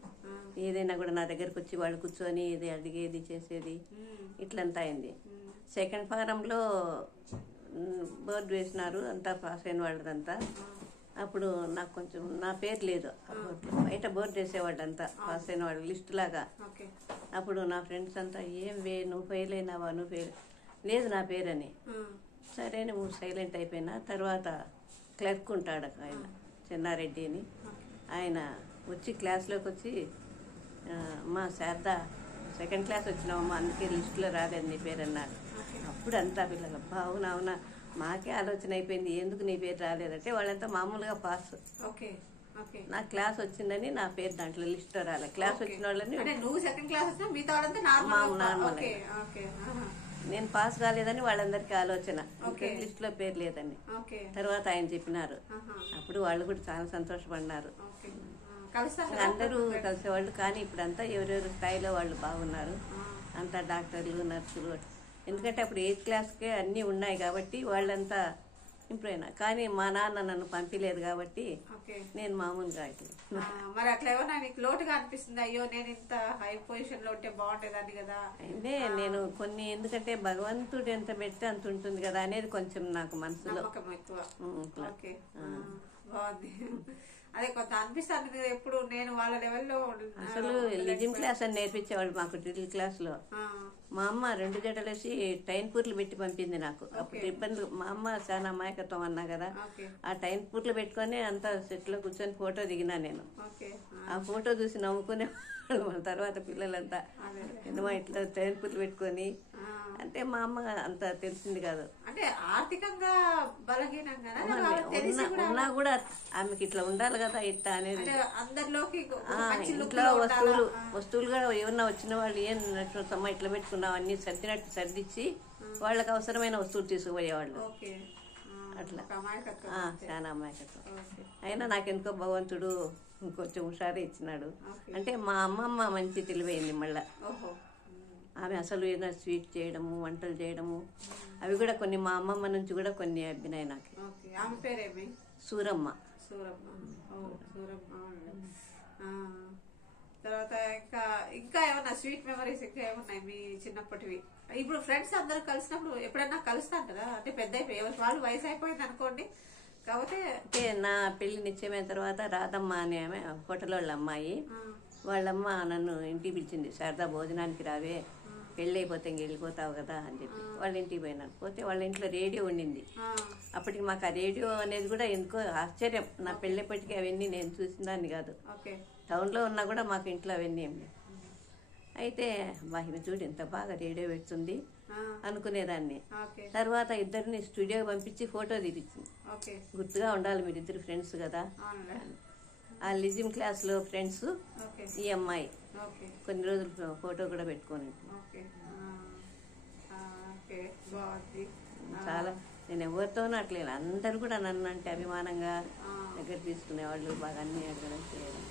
ఏదైనా కూడా నా దగ్గరకు వచ్చి వాళ్ళు కూర్చొని ఇది అడిగేది చేసేది ఇట్లంతా అయింది. సెకండ్ ఫారంలో బోర్డు వేసినారు, అంతా పాస్ అయిన వాళ్ళదంతా. అప్పుడు నాకు కొంచెం నా పేరు లేదు, బయట బోర్డు వేసేవాళ్ళంతా పాస్ అయిన వాళ్ళు లిస్ట్ లాగా. అప్పుడు నా ఫ్రెండ్స్ అంతా ఏం నువ్వు ఫెయిల్ అయినావా, నువ్వు ఫెయిల్ లేదు నా పేరని. సరే నువ్వు సైలెంట్ అయిపోయినా. తర్వాత క్లర్క్ ఉంటాడు ఆయన చెన్నారెడ్డి అని, ఆయన వచ్చి క్లాస్లోకి వచ్చి మా శారదా సెకండ్ క్లాస్ వచ్చినావమ్మా అందుకే లిస్టులో రాలేదు నీ పేరు అన్నాడు. అప్పుడు అంతా పిల్లలు అవునా అవునా మాకే ఆలోచన అయిపోయింది ఎందుకు నీ పేరు రాలేదంటే వాళ్ళంతా మామూలుగా పాస్. నా క్లాస్ వచ్చిందని నా పేరు దాంట్లో లిస్ట్ రాలే. క్లాస్ వచ్చిన వాళ్ళని నార్మల్, నేను పాస్ కాలేదని వాళ్ళందరికీ ఆలోచన, లిస్ట్ లో పేరు లేదని. తర్వాత ఆయన చెప్పినారు. అప్పుడు వాళ్ళు కూడా చాలా సంతోషపడినారు. అందరూ కలిసేవాళ్ళు. కానీ ఇప్పుడంతా ఎవరెవరు స్థాయిలో వాళ్ళు బాగున్నారు, అంతా డాక్టర్లు నర్సులు. ఎందుకంటే అప్పుడు 8th క్లాస్కే అన్నీ ఉన్నాయి కాబట్టి వాళ్ళంతా ఇంప్రూవ్ అయినా. కానీ మా నాన్న నన్ను పంపించలేదు కాబట్టి నేను మామూలుగా మరి అట్లా ఏమన్నా నీకు లోటుగా అనిపిస్తుంది, అయ్యో నేను ఇంత హై పొజిషన్ లో ఉంటే బాగుంటేదాన్ని కదా అంటే నేను కొన్ని, ఎందుకంటే భగవంతుడు ఎంత పెడితే అంత ఉంటుంది కదా అనేది కొంచెం నాకు మనసులో బాగుంది. అదే కొంత అనిపిస్తుంది ఎప్పుడు నేను వాళ్ళ లెవెల్లో. అసలు లిజిమ్ క్లాస్ అని నేర్పించేవాళ్ళు మాకు డ్రిల్ క్లాస్ లో. మా అమ్మ 2 జడలేసి టైన్ పూర్లు పెట్టి పంపింది నాకు. అప్పుడు ఇబ్బందులు, మా అమ్మ చాలా అమాయకత్వం అన్నా కదా, ఆ టైన్ పూర్లు పెట్టుకొని అంతా సెట్ లో కూర్చొని ఫోటో దిగినా నేను. ఆ ఫోటో చూసి నవ్వుకునే తర్వాత పిల్లలంతా ఎందుమో ఇట్లా టైన్ పూర్లు పెట్టుకొని. అంటే మా అమ్మ అంత తెలిసింది కాదు, అంటే ఆర్థికంగా బలహీనంగా ఉన్నా కూడా ఆమెకి ఇట్లా ఉండాలి కదా ఇట్లా అనేది. అందరిలోకి ఇంట్లో వస్తువులు కూడా ఏమన్నా వచ్చిన వాళ్ళు ఏం నచ్చుతామా ఇట్లా పెట్టుకున్నాం అన్ని సర్దినట్టు సర్దిచ్చి వాళ్ళకి అవసరమైన వస్తువులు తీసుకుపోయేవాళ్ళు. అట్లా చాలా అమాయకత్వం. అయినా నాకెందుకో భగవంతుడు కొంచెం హుషారే ఇచ్చినాడు. అంటే మా అమ్మమ్మ మంచి తెలివైంది మళ్ళా. ఆమె అసలు ఏదైనా స్వీట్ చేయడము, వంటలు చేయడము అవి కూడా కొన్ని మా అమ్మమ్మ నుంచి కూడా కొన్ని అబ్బినాయి నాకు. ఆమె పేరేమి? సూరమ్మ. తర్వాత ఇంకా ఏమన్నా స్వీట్ మెమరీస్ ఇంకా ఏమున్నాయి మీ చిన్నప్పటివి? ఇప్పుడు ఫ్రెండ్స్ అందరూ కలిసినప్పుడు ఎప్పుడైనా కలుస్తాను కదా, అంటే పెద్ద అయిపోయి ఎవరికి వాళ్ళు వయసు అయిపోయింది అనుకోండి. కాకపోతే నా పెళ్లి నిశ్చయమైన తర్వాత రాధమ్మ అనే ఆమె హోటల్ వాళ్ళ అమ్మాయి, వాళ్ళమ్మ నన్ను ఇంటికి పిలిచింది. శారదా భోజనానికి రావే, పెళ్ళి అయిపోతే ఇంక వెళ్ళిపోతావు కదా అని చెప్పి వాళ్ళ ఇంటికి పోయినాను. పోతే వాళ్ళ ఇంట్లో రేడియో ఉండింది. అప్పటికి మాకు ఆ రేడియో అనేది కూడా ఎందుకో ఆశ్చర్యం. నా పెళ్ళేపటికి అవన్నీ నేను చూసిన దాన్ని కాదు, టౌన్లో ఉన్నా కూడా మాకు ఇంట్లో అవన్నీ ఏమి. అయితే మహిమ చూడు ఇంత బాగా రేడియో పెడుతుంది అనుకునేదాన్ని. తర్వాత ఇద్దరిని స్టూడియో పంపించి ఫోటో తీపించింది. గుర్తుగా ఉండాలి మీరిద్దరు ఫ్రెండ్స్ కదా. ఆ లిజిమ్ క్లాస్ లో ఫ్రెండ్స్ ఈ అమ్మాయి కొన్ని రోజులు ఫోటో కూడా పెట్టుకొని చాలా. నేను ఎవరితోనూ అట్లేదు, అందరు కూడా నన్ను అంటే అభిమానంగా దగ్గర తీసుకునేవాళ్ళు, బాగా అన్ని అడగడం చేయడం.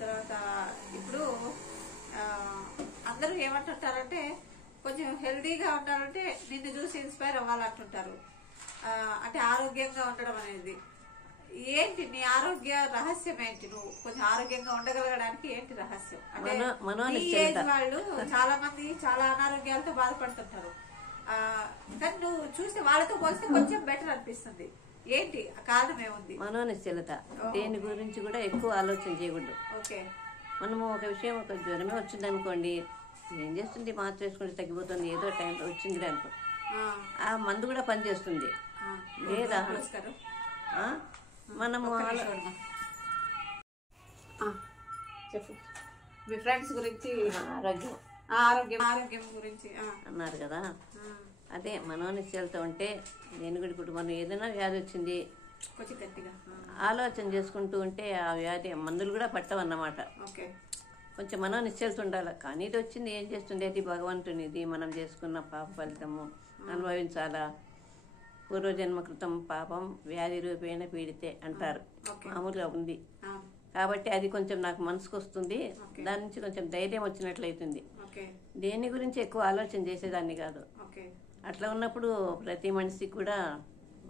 తర్వాత ఇప్పుడు అందరూ ఏమంటుంటారంటే కొంచెం హెల్దీగా ఉండాలంటే నిన్ను చూసి ఇన్స్పైర్ అవ్వాలంటుంటారు. అంటే ఆరోగ్యంగా ఉండడం అనేది ఏంటి? నీ ఆరోగ్య రహస్యం ఏంటి? నువ్వు కొంచెం ఆరోగ్యంగా ఉండగలగడానికి ఏంటి రహస్యం? అంటే ఈ ఏజ్ వాళ్ళు చాలా మంది చాలా అనారోగ్యాలతో బాధపడుతుంటారు. కానీ నువ్వు చూస్తే వాళ్ళతో పోలిస్తే కొంచెం బెటర్ అనిపిస్తుంది. ఏంటి కారణం? ఏముంది? మనోనిశ్చలత. దేని గురించి కూడా ఎక్కువ ఆలోచన చేయకూడదు. మనము ఒక విషయం, ఒక జ్వరమే వచ్చింది అనుకోండి, ఏం చేస్తుంది, మాత్ర వేసుకుంటే తగ్గిపోతుంది, ఏదో టైంలో వచ్చింది అనుకో, ఆ మందు కూడా పనిచేస్తుంది. లేదా మనము చెప్పు మీ ఫ్రెండ్స్ గురించి. ఆరోగ్యం గురించి అన్నారు కదా. అదే మనోనిశ్చలత ఉంటే నేను కూడా ఇప్పుడు మనం ఏదైనా వ్యాధి వచ్చింది కొంచెం గట్టిగా ఆలోచన చేసుకుంటూ ఉంటే ఆ వ్యాధి మందులు కూడా పట్టవన్నమాట. ఓకే. కొంచెం మనం నిశ్చలత ఉండాలి. కానీ ఇది వచ్చింది ఏం చేస్తుండేది భగవంతునిది, మనం చేసుకున్న పాప ఫలితము అనుభవించాలా. పూర్వజన్మ కృతం పాపం వ్యాధి రూపేణ పీడితే అంటారు, మామూలుగా ఉంది. కాబట్టి అది కొంచెం నాకు మనసుకు వస్తుంది. దాని నుంచి కొంచెం ధైర్యం వచ్చినట్లయితుంది. దేని గురించి ఎక్కువ ఆలోచన చేసేదాన్ని కాదు. అట్లా ఉన్నప్పుడు ప్రతి మనిషికి కూడా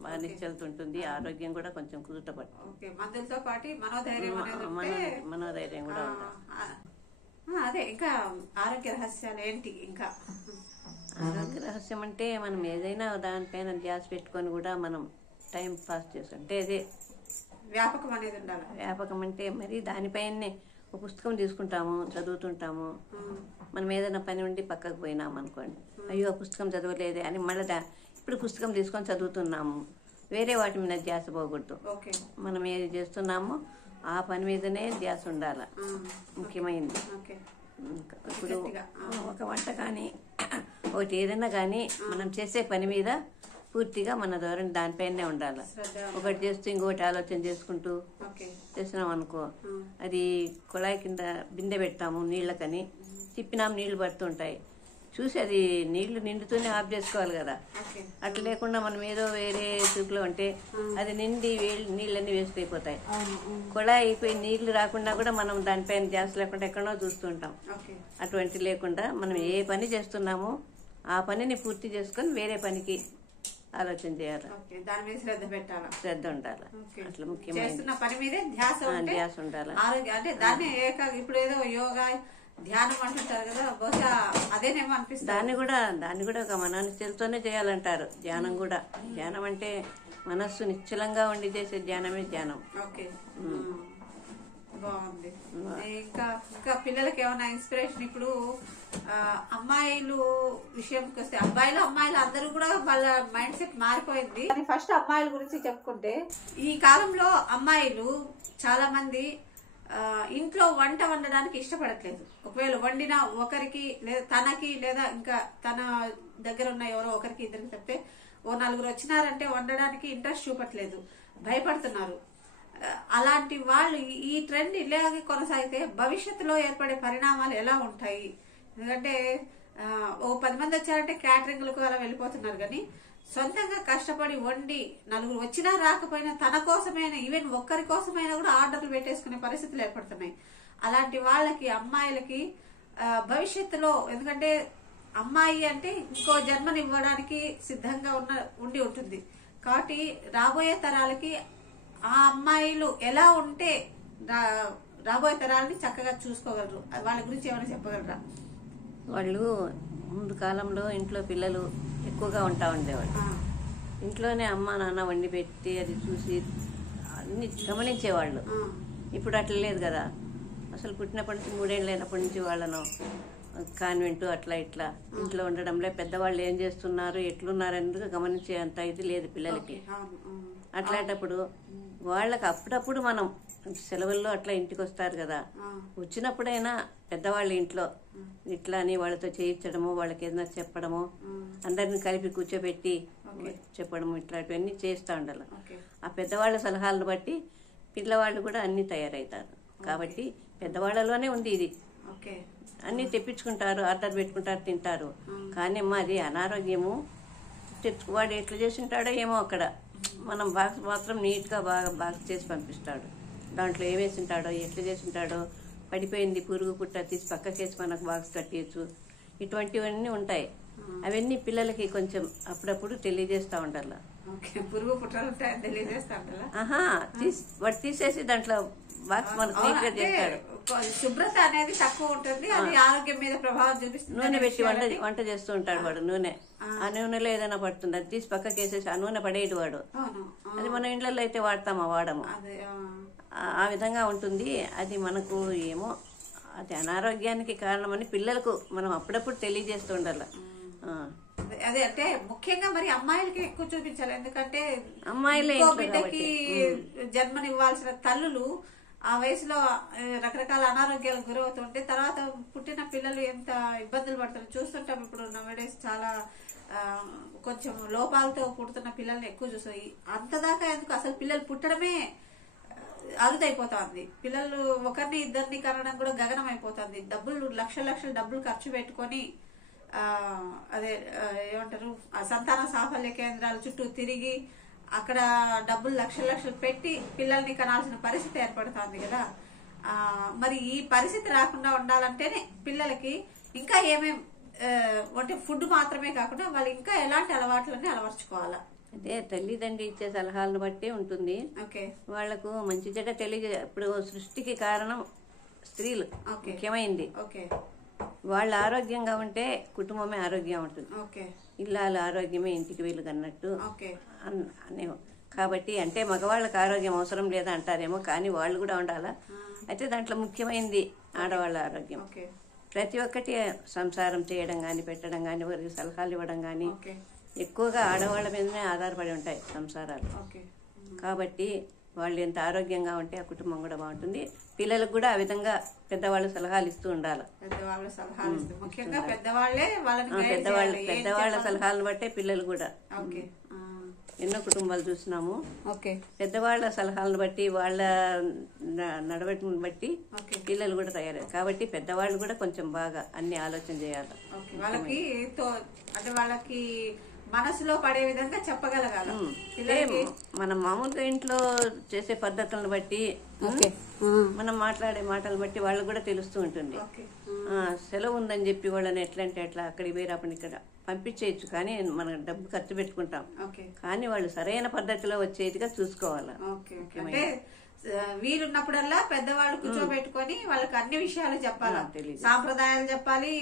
బాగా నిశ్చలత ఉంటుంది, ఆరోగ్యం కూడా కొంచెం కుదుటపడుతుంది. మందులతో పాటు మనోధైర్యం కూడా ఉంటుంది. అదే ఇంకా ఆరోగ్య రహస్యాలు ఏంటి? ఇంకా ఆరోగ్య రహస్యం అంటే మనం ఏదైనా దానిపైన ధ్యాస పెట్టుకొని కూడా మనం టైం పాస్ చేస్తుంటే అదే వ్యాపకం అనేది ఉండాలి. వ్యాపకం అంటే మరి దానిపైనే ఒక పుస్తకం తీసుకుంటాము, చదువుతుంటాము. మనం ఏదైనా పని ఉండి పక్కకు పోయినాము అనుకోండి, అయ్యో పుస్తకం చదవలేదే అని మళ్ళీ ఇప్పుడు పుస్తకం తీసుకొని చదువుతున్నాము. వేరే వాటి మీద ధ్యాస పోకూడదు. మనం ఏది చేస్తున్నామో ఆ పని మీదనే ధ్యాస ఉండాలి, ముఖ్యమైనది. ఇప్పుడు ఒక వంట కానీ ఒకటి ఏదైనా కానీ మనం చేసే పని మీద పూర్తిగా మన ధోరణి దానిపైనే ఉండాలి. ఒకటి చేస్తూ ఇంకొకటి ఆలోచన చేసుకుంటూ చేసినాం అనుకో, అది కుళాయి కింద బిందె పెడతాము నీళ్ళకని, తిప్పినాం నీళ్లు పడుతుంటాయి, చూసి అది నీళ్లు నిండుతూనే ఆఫ్ చేసుకోవాలి కదా. అట్లా లేకుండా మనం ఏదో వేరే చూపులో ఉంటే అది నిండి నీళ్ళన్నీ వేస్ట్ అయిపోతాయి. కుళాయి అయిపోయి నీళ్లు రాకుండా కూడా మనం దానిపైన ధ్యాస లేకుండా ఎక్కడో చూస్తుంటాం. అటువంటి లేకుండా మనం ఏ పని చేస్తున్నామో ఆ పనిని పూర్తి చేసుకొని వేరే పనికి ఆలోచన చేయాలి, దాని మీద శ్రద్ధ పెట్టాలి, శ్రద్ధ ఉండాలి. అట్లా ముఖ్యమైన పని మీదే ధ్యాస ఉండాలి. అంటే దాన్ని ఇప్పుడు ఏదో యోగా ధ్యానం అంటుంటారు కదా, బహుశా అదేనేమో అనిపిస్తుంది. దాన్ని కూడా ఒక మనస్సుతోనే చేయాలంటారు. ధ్యానం కూడా, ధ్యానం అంటే మనస్సు నిశ్చలంగా ఉండి చేసే ధ్యానమే ధ్యానం. ఓకే, బాగుంది. ఇంకా పిల్లలకి ఏమైనా ఇన్స్పిరేషన్? ఇప్పుడు అమ్మాయిలు విషయంకి వస్తే అబ్బాయిలు అమ్మాయిలు అందరూ కూడా వాళ్ళ మైండ్ సెట్ మారిపోయింది. ఫస్ట్ అమ్మాయిల గురించి చెప్పుకుంటే, ఈ కాలంలో అమ్మాయిలు చాలా మంది ఇంట్లో వంట వండడానికి ఇష్టపడట్లేదు. ఒకవేళ వండినా ఒకరికి లేదా తనకి లేదా ఇంకా తన దగ్గర ఉన్న ఎవరో ఒకరికి ఇద్దరికి చెప్తే ఓ నలుగురు వచ్చినారంటే వండడానికి ఇంట్రెస్ట్ చూపట్లేదు, భయపడుతున్నారు. అలాంటి వాళ్ళు ఈ ట్రెండ్ ఇలాగే కొనసాగితే భవిష్యత్తులో ఏర్పడే పరిణామాలు ఎలా ఉంటాయి? ఎందుకంటే ఓ 10 మంది వచ్చారంటే క్యాటరింగ్లకు అలా వెళ్ళిపోతున్నారు, కానీ సొంతంగా కష్టపడి వండి నలుగురు వచ్చినా రాకపోయినా తన కోసమైనా, ఈవెన్ ఒక్కరి కోసమైనా కూడా ఆర్డర్లు పెట్టేసుకునే పరిస్థితులు ఏర్పడుతున్నాయి. అలాంటి వాళ్ళకి అమ్మాయిలకి భవిష్యత్తులో, ఎందుకంటే అమ్మాయి అంటే ఇంకో జన్మనివ్వడానికి సిద్ధంగా ఉండి ఉంటుంది కాబట్టి రాబోయే తరాలకి ఆ అమ్మాయిలు ఎలా ఉంటే రాబోయే తరాలని చక్కగా చూసుకోగలరు, వాళ్ళ గురించి ఏమైనా చెప్పగలరా? వాళ్ళు ముందు కాలంలో ఇంట్లో పిల్లలు ఎక్కువగా ఉంటా ఉండేవాళ్ళు. ఇంట్లోనే అమ్మ నాన్న వండి పెట్టి అది చూసి అన్ని గమనించేవాళ్ళు. ఇప్పుడు అట్లా లేదు కదా. అసలు పుట్టినప్పటి నుంచి 3 ఏళ్ళు అయినప్పటి నుంచి వాళ్ళను కాన్వెంట్ అట్లా ఇట్లా ఇంట్లో ఉండడంలో పెద్దవాళ్ళు ఏం చేస్తున్నారు ఎట్లున్నారు అనేది గమనించే అంత ఇది లేదు పిల్లలకి. అట్లాంటప్పుడు వాళ్ళకి అప్పుడప్పుడు మనం సెలవుల్లో అట్లా ఇంటికి వస్తారు కదా, వచ్చినప్పుడైనా పెద్దవాళ్ళ ఇంట్లో ఇట్లా అని వాళ్ళతో చేయించడము, వాళ్ళకి ఏదైనా చెప్పడము, అందరిని కలిపి కూర్చోబెట్టి చెప్పడము, ఇట్లాంటివన్నీ చేస్తూ ఉండాలి. ఆ పెద్దవాళ్ళ సలహాలను బట్టి పిల్లవాళ్ళు కూడా అన్ని తయారవుతారు. కాబట్టి పెద్దవాళ్ళలోనే ఉంది ఇది. అన్ని తెప్పించుకుంటారు, ఆర్డర్ పెట్టుకుంటారు, తింటారు. కానీ అది అనారోగ్యము. వాడు ఎట్లా చేసి ఉంటాడో ఏమో అక్కడ, మనం బాక్స్ మాత్రం నీట్గా బాక్స్ చేసి పంపిస్తాడు. దాంట్లో ఏమేసి ఉంటాడో ఎట్లా చేసి ఉంటాడో, పడిపోయింది పురుగు పుట్ట తీసి పక్కకేసి మనకు బాక్స్ కట్టేయచ్చు, ఇటువంటివన్నీ ఉంటాయి. అవన్నీ పిల్లలకి కొంచెం అప్పుడప్పుడు తెలియజేస్తూ ఉండాలి. పురుగు పుట్టాలు తెలియజేస్తా వాడు తీసేసి దాంట్లో బాక్స్ మనకు నీట్గా చేస్తాడు. శుభ్రత అనేది తక్కువ ఉంటుంది, అది ఆరోగ్యం మీద ప్రభావం చూపిస్తుంది. నూనె పెట్టి వంట చేస్తూ ఉంటాడు వాడు. నూనె ఆ నూనెలో ఏదైనా పడుతుంది, అది తీసి పక్కకి వేసేసి ఆ నూనె పడేయడు వాడు. అది మన ఇండ్లలో అయితే వాడము. ఆ విధంగా ఉంటుంది. అది మనకు ఏమో అది అనారోగ్యానికి కారణమని పిల్లలకు మనం అప్పుడప్పుడు తెలియజేస్తూ ఉండాలి. అదే అంటే ముఖ్యంగా మరి అమ్మాయిలకి ఎక్కువ చూపించాలి. ఎందుకంటే అమ్మాయిలే బిడ్డకి జన్మనివ్వాల్సిన తల్లులు ఆ వయసులో రకరకాల అనారోగ్యాలకు గురవుతుంటే తర్వాత పుట్టిన పిల్లలు ఎంత ఇబ్బందులు పడతారు చూస్తుంటాం. ఇప్పుడు నవడేస్ చాలా కొంచెం లోపాలతో పుడుతున్న పిల్లల్ని ఎక్కువ చూస్తాం. అంతదాకా ఎందుకు అసలు పిల్లలు పుట్టడమే అరుదైపోతుంది. పిల్లలు ఒకరిని ఇద్దరిని కనడం కూడా గగనం అయిపోతుంది. డబ్బులు లక్షల డబ్బులు ఖర్చు పెట్టుకొని అదే ఏమంటారు సంతాన సాఫల్య కేంద్రాల చుట్టూ తిరిగి అక్కడ డబ్బులు లక్షలు పెట్టి పిల్లల్ని కనాల్సిన పరిస్థితి ఏర్పడుతుంది కదా. మరి ఈ పరిస్థితి రాకుండా ఉండాలంటేనే పిల్లలకి ఇంకా ఏమేం అంటే ఫుడ్ మాత్రమే కాకుండా వాళ్ళు ఇంకా ఎలాంటి అలవాట్లన్నీ అలవర్చుకోవాలా? అదే తల్లిదండ్రి ఇచ్చే సలహాలను బట్టి ఉంటుంది. వాళ్లకు మంచి చెడ్డ ఇప్పుడు సృష్టికి కారణం స్త్రీలు ముఖ్యమైంది. వాళ్ళ ఆరోగ్యంగా ఉంటే కుటుంబమే ఆరోగ్యం ఉంటుంది. ఇల్లాల ఆరోగ్యమే ఇంటికి వెలుగు అన్నట్టు అనే కాబట్టి అంటే మగవాళ్ళకి ఆరోగ్యం అవసరం లేదా అంటారేమో, కానీ వాళ్ళు కూడా ఉండాలా. అయితే దాంట్లో ముఖ్యమైనది ఆడవాళ్ళ ఆరోగ్యం. ప్రతి ఒక్కటి సంసారం చేయడం కానీ పెట్టడం కానీ వారికి సలహాలు ఇవ్వడం కానీ ఎక్కువగా ఆడవాళ్ళ మీదనే ఆధారపడి ఉంటాయి సంసారాలు. కాబట్టి వాళ్ళు ఎంత ఆరోగ్యంగా ఉంటే ఆ కుటుంబం కూడా బాగుంటుంది. పిల్లలకు కూడా ఆ విధంగా పెద్దవాళ్ళు సలహాలు ఇస్తూ ఉండాలి. పెద్దవాళ్ళ సలహాలను బట్టే పిల్లలు కూడా. ఎన్నో కుటుంబాలు చూసినాము. పెద్దవాళ్ళ సలహాలను బట్టి వాళ్ళ నడవడిని బట్టి పిల్లలు కూడా తయారయ్యారు. కాబట్టి పెద్దవాళ్ళు కూడా కొంచెం బాగా అన్ని ఆలోచన చేయాలి. వాళ్ళకి మనసులో పడే విధంగా చెప్పగలగాలి. మనం మామూలుగా ఇంట్లో చేసే పద్ధతులను బట్టి మనం మాట్లాడే మాటలు బట్టి వాళ్ళకు కూడా తెలుస్తూ ఉంటుంది. సెలవు ఉందని చెప్పి వాళ్ళని ఎట్లా అంటే అట్లా అక్కడికి పోయి రాపని ఇక్కడ పంపించేయచ్చు, కానీ మనం డబ్బు ఖర్చు పెట్టుకుంటాం. కానీ వాళ్ళు సరైన పద్ధతిలో వచ్చేదిగా చూసుకోవాలి. వీలున్నప్పుడల్లా పెద్దవాళ్ళు కూర్చోబెట్టుకొని వాళ్ళకి అన్ని విషయాలు చెప్పాలి. సాంప్రదాయాలు చెప్పాలి,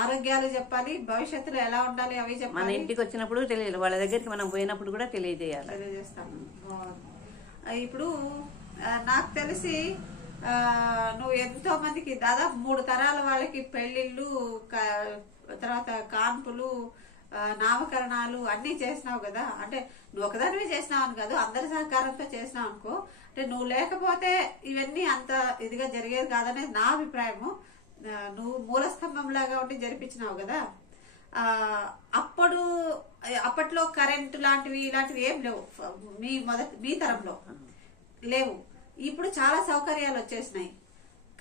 ఆరోగ్యాలు చెప్పాలి, భవిష్యత్తులో ఎలా ఉండాలి అవి చెప్పాలి. మన ఇంటికి వచ్చినప్పుడు తెలియదు, వాళ్ళ దగ్గరికి మనం పోయినప్పుడు కూడా తెలియజేయాలి. ఇప్పుడు నాకు తెలిసి నువ్వు ఎంతో మందికి దాదాపు 3 తరాల వాళ్ళకి పెళ్లిళ్ళు, తర్వాత కాన్పులు, నామకరణాలు అన్ని చేసినావు కదా. అంటే నువ్వు ఒకదానివే చేసినావు అని కాదు, అందరి సహకారంతో చేసినావు అనుకో. అంటే నువ్వు లేకపోతే ఇవన్నీ అంత ఇదిగా జరిగేది కాదనేది నా అభిప్రాయము. నువ్వు మూలస్తంభంలాగా ఉండి జరిపించినావు కదా. అప్పట్లో కరెంటు లాంటివి ఇలాంటివి ఏం లేవు, మీ తరంలో లేవు. ఇప్పుడు చాలా సౌకర్యాలు వచ్చేసినాయి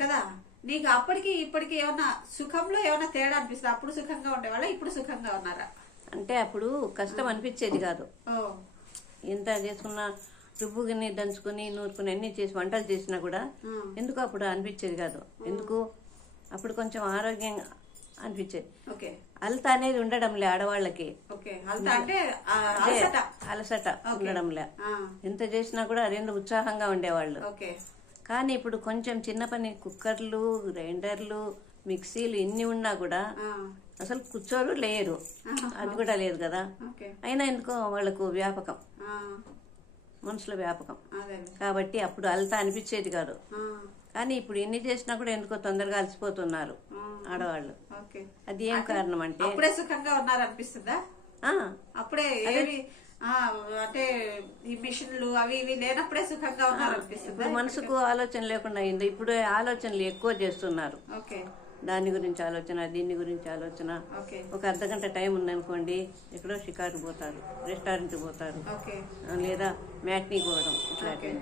కదా. నీకు అప్పటికి ఇప్పటికి ఏమన్నా సుఖంలో ఏమన్నా తేడా అనిపిస్తుంది? అప్పుడు సుఖంగా ఉండేవాళ్ళ, ఇప్పుడు సుఖంగా ఉన్నారా? అంటే అప్పుడు కష్టం అనిపించేది కాదు. ఎంత చేసుకున్నా రుబ్బుని దంచుకుని నూరుకుని అన్ని చేసి వంటలు చేసినా కూడా ఎందుకు అప్పుడు అనిపించేది కాదు. ఎందుకు అప్పుడు కొంచెం ఆరోగ్యంగా అనిపించేది. అలత అనేది ఉండడంలే ఆడవాళ్ళకి, అలసట ఉండడంలే. ఎంత చేసినా కూడా అదేందో ఉత్సాహంగా ఉండేవాళ్ళు. కానీ ఇప్పుడు కొంచెం చిన్న పని, కుక్కర్లు, గ్రైండర్లు, మిక్సీలు ఇన్ని ఉన్నా కూడా అసలు కూర్చోరు లేరు, అది కూడా లేదు కదా. అయినా ఎందుకో వాళ్ళకు వ్యాపకం, మనసులో వ్యాపకం. కాబట్టి అప్పుడు అలత అనిపించేది కాదు. కానీ ఇప్పుడు ఎన్ని చేసినా కూడా ఎందుకో తొందరగా అలసిపోతున్నారు ఆడవాళ్ళు. అది ఏం కారణం అంటే అప్పుడే సుఖంగా ఉన్నారు అనిపిస్తుందా? అప్పుడే అంటే ఈ మిషన్లు అవి ఇవి లేనప్పుడే సుఖంగా ఉన్నారు అనిపిస్తుంది. మనసుకు ఆలోచన లేకుండా అయింది. ఇప్పుడు ఆలోచనలు ఎక్కువ చేస్తున్నారు. దాని గురించి ఆలోచన, దీని గురించి ఆలోచన. ఒక అర్ధగంట టైం ఉందనుకోండి, ఎక్కడో షికారు పోతారు, రెస్టారెంట్ పోతారు, లేదా మ్యాట్నీ పోవడం. ఇట్లాంటివి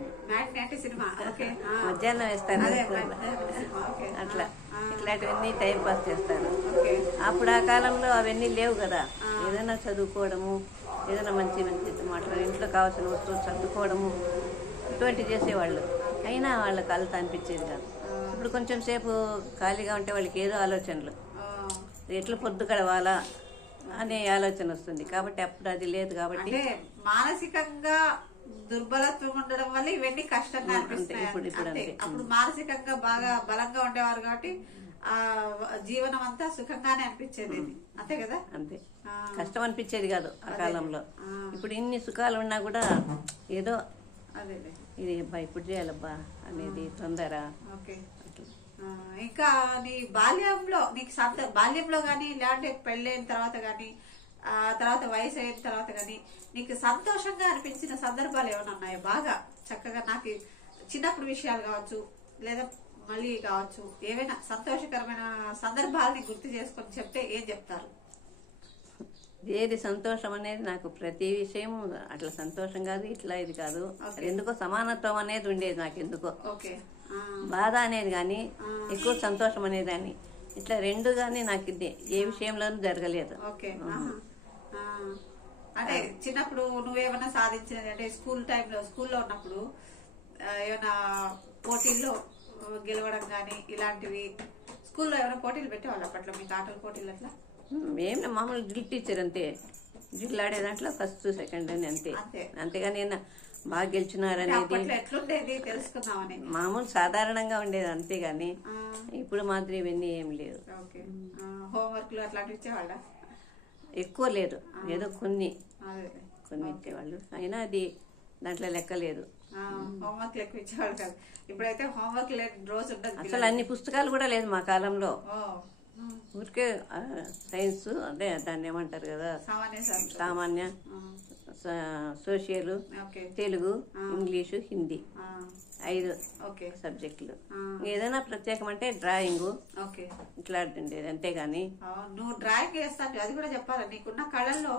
మధ్యాహ్నం వేస్తారు అట్లా, ఇట్లాంటివన్నీ టైం పాస్ చేస్తారు. అప్పుడు ఆ కాలంలో అవన్నీ లేవు కదా. ఏదైనా చదువుకోవడము, ఏదైనా మంచి మాట్లాడి ఇంట్లో కావాల్సిన వస్తువులు చదువుకోవడము, ఇటువంటివి చేసేవాళ్ళు. అయినా వాళ్ళకి అలత అనిపించేది కాదు. ఇప్పుడు కొంచెం సేపు ఖాళీగా ఉంటే వాళ్ళకి ఏదో ఆలోచనలు, ఎట్లా పొద్దు గడవాలా అనే ఆలోచన వస్తుంది. కాబట్టి అప్పుడు అది లేదు. కాబట్టి మానసికంగా దుర్బలత్వం ఉండడం వల్ల ఇవన్నీ కష్టంగా అనిపిస్తాయి. అప్పుడు మానసికంగా బాగా బలంగా ఉండేవారు కాబట్టి ఆ జీవనం అంతా సుఖంగానే అనిపించేది. అంతే కదా. అంతే, కష్టం అనిపించేది కాదు ఆ కాలంలో. ఇప్పుడు ఇన్ని సుఖాలు ఉన్నా కూడా ఏదో ఇది అబ్బా ఇప్పుడు చేయాలబ్బా అనేది తొందర. ఇంకా నీ బాల్యంలో, నీకు బాల్యంలో గానీ లేదంటే పెళ్ళైన తర్వాత గానీ, తర్వాత వయసు అయిన తర్వాత గానీ నీకు సంతోషంగా అనిపించిన సందర్భాలు ఏమైనా ఉన్నాయో? బాగా చక్కగా నాకు చిన్నప్పుడు విషయాలు కావచ్చు లేదా మళ్ళీ కావచ్చు, ఏవైనా సంతోషకరమైన సందర్భాలని గుర్తు చేసుకొని చెప్తే ఏం చెప్తారు? ఏది సంతోషం అనేది నాకు ప్రతి విషయం అట్లా సంతోషం కాదు, ఇట్లా ఇది కాదు. ఎందుకో సమానత్వం అనేది ఉండేది నాకు. ఎందుకో బాధ అనేది కానీ ఎక్కువ సంతోషం అనేది కానీ ఇట్లా రెండు గానీ నాకు ఇది ఏ విషయంలోనూ జరగలేదు. అంటే చిన్నప్పుడు నువ్వేమన్నా సాధించినది అంటే స్కూల్లో ఉన్నప్పుడు ఏమైనా పోటీల్లో గెలవడం కానీ ఇలాంటివి స్కూల్లో ఏమైనా పోటీలు పెట్టేవాళ్ళు అప్పట్లో మీకు ఆటల పోటీలు అట్లా? ఏం మామూలు డ్రిల్ టీచర్ అంతే, డ్రిల్ ఆడే దాంట్లో ఫస్ట్ సెకండ్ అని అంతే. అంతేగాని బాగా గెలిచినారనేది ఎట్లుండేది తెలుసుకుందామని మామూలు సాధారణంగా ఉండేది అంతేగాని ఇప్పుడు మాత్రం ఇవన్నీ ఏం లేదు. హోంవర్క్లు అట్లాంటివి ఇచ్చేవాళ్ళ? ఎక్కువ లేదు, ఏదో కొన్ని ఇచ్చేవాళ్ళు, అయినా అది దాంట్లో లెక్క లేదు. హోంవర్క్ ఎక్కువ ఇచ్చేవాళ్ళు కాదు. ఇప్పుడైతే హోంవర్క్ లేని రోజు ఉండదు. అసలు అన్ని పుస్తకాలు కూడా లేదు మా కాలంలో. ఊరికే సైన్స్ అంటే దాన్ని ఏమంటారు కదా, సామాన్య, సోషల్, తెలుగు, ఇంగ్లీషు, హిందీ 5 సబ్జెక్టులు. ఏదైనా ప్రత్యేకం అంటే డ్రాయింగ్ ఇట్లాంటిది అంతేగాని. నువ్వు డ్రాయింగ్ వేస్తాను అది కూడా చెప్పాలి. నీకున్న కళల్లో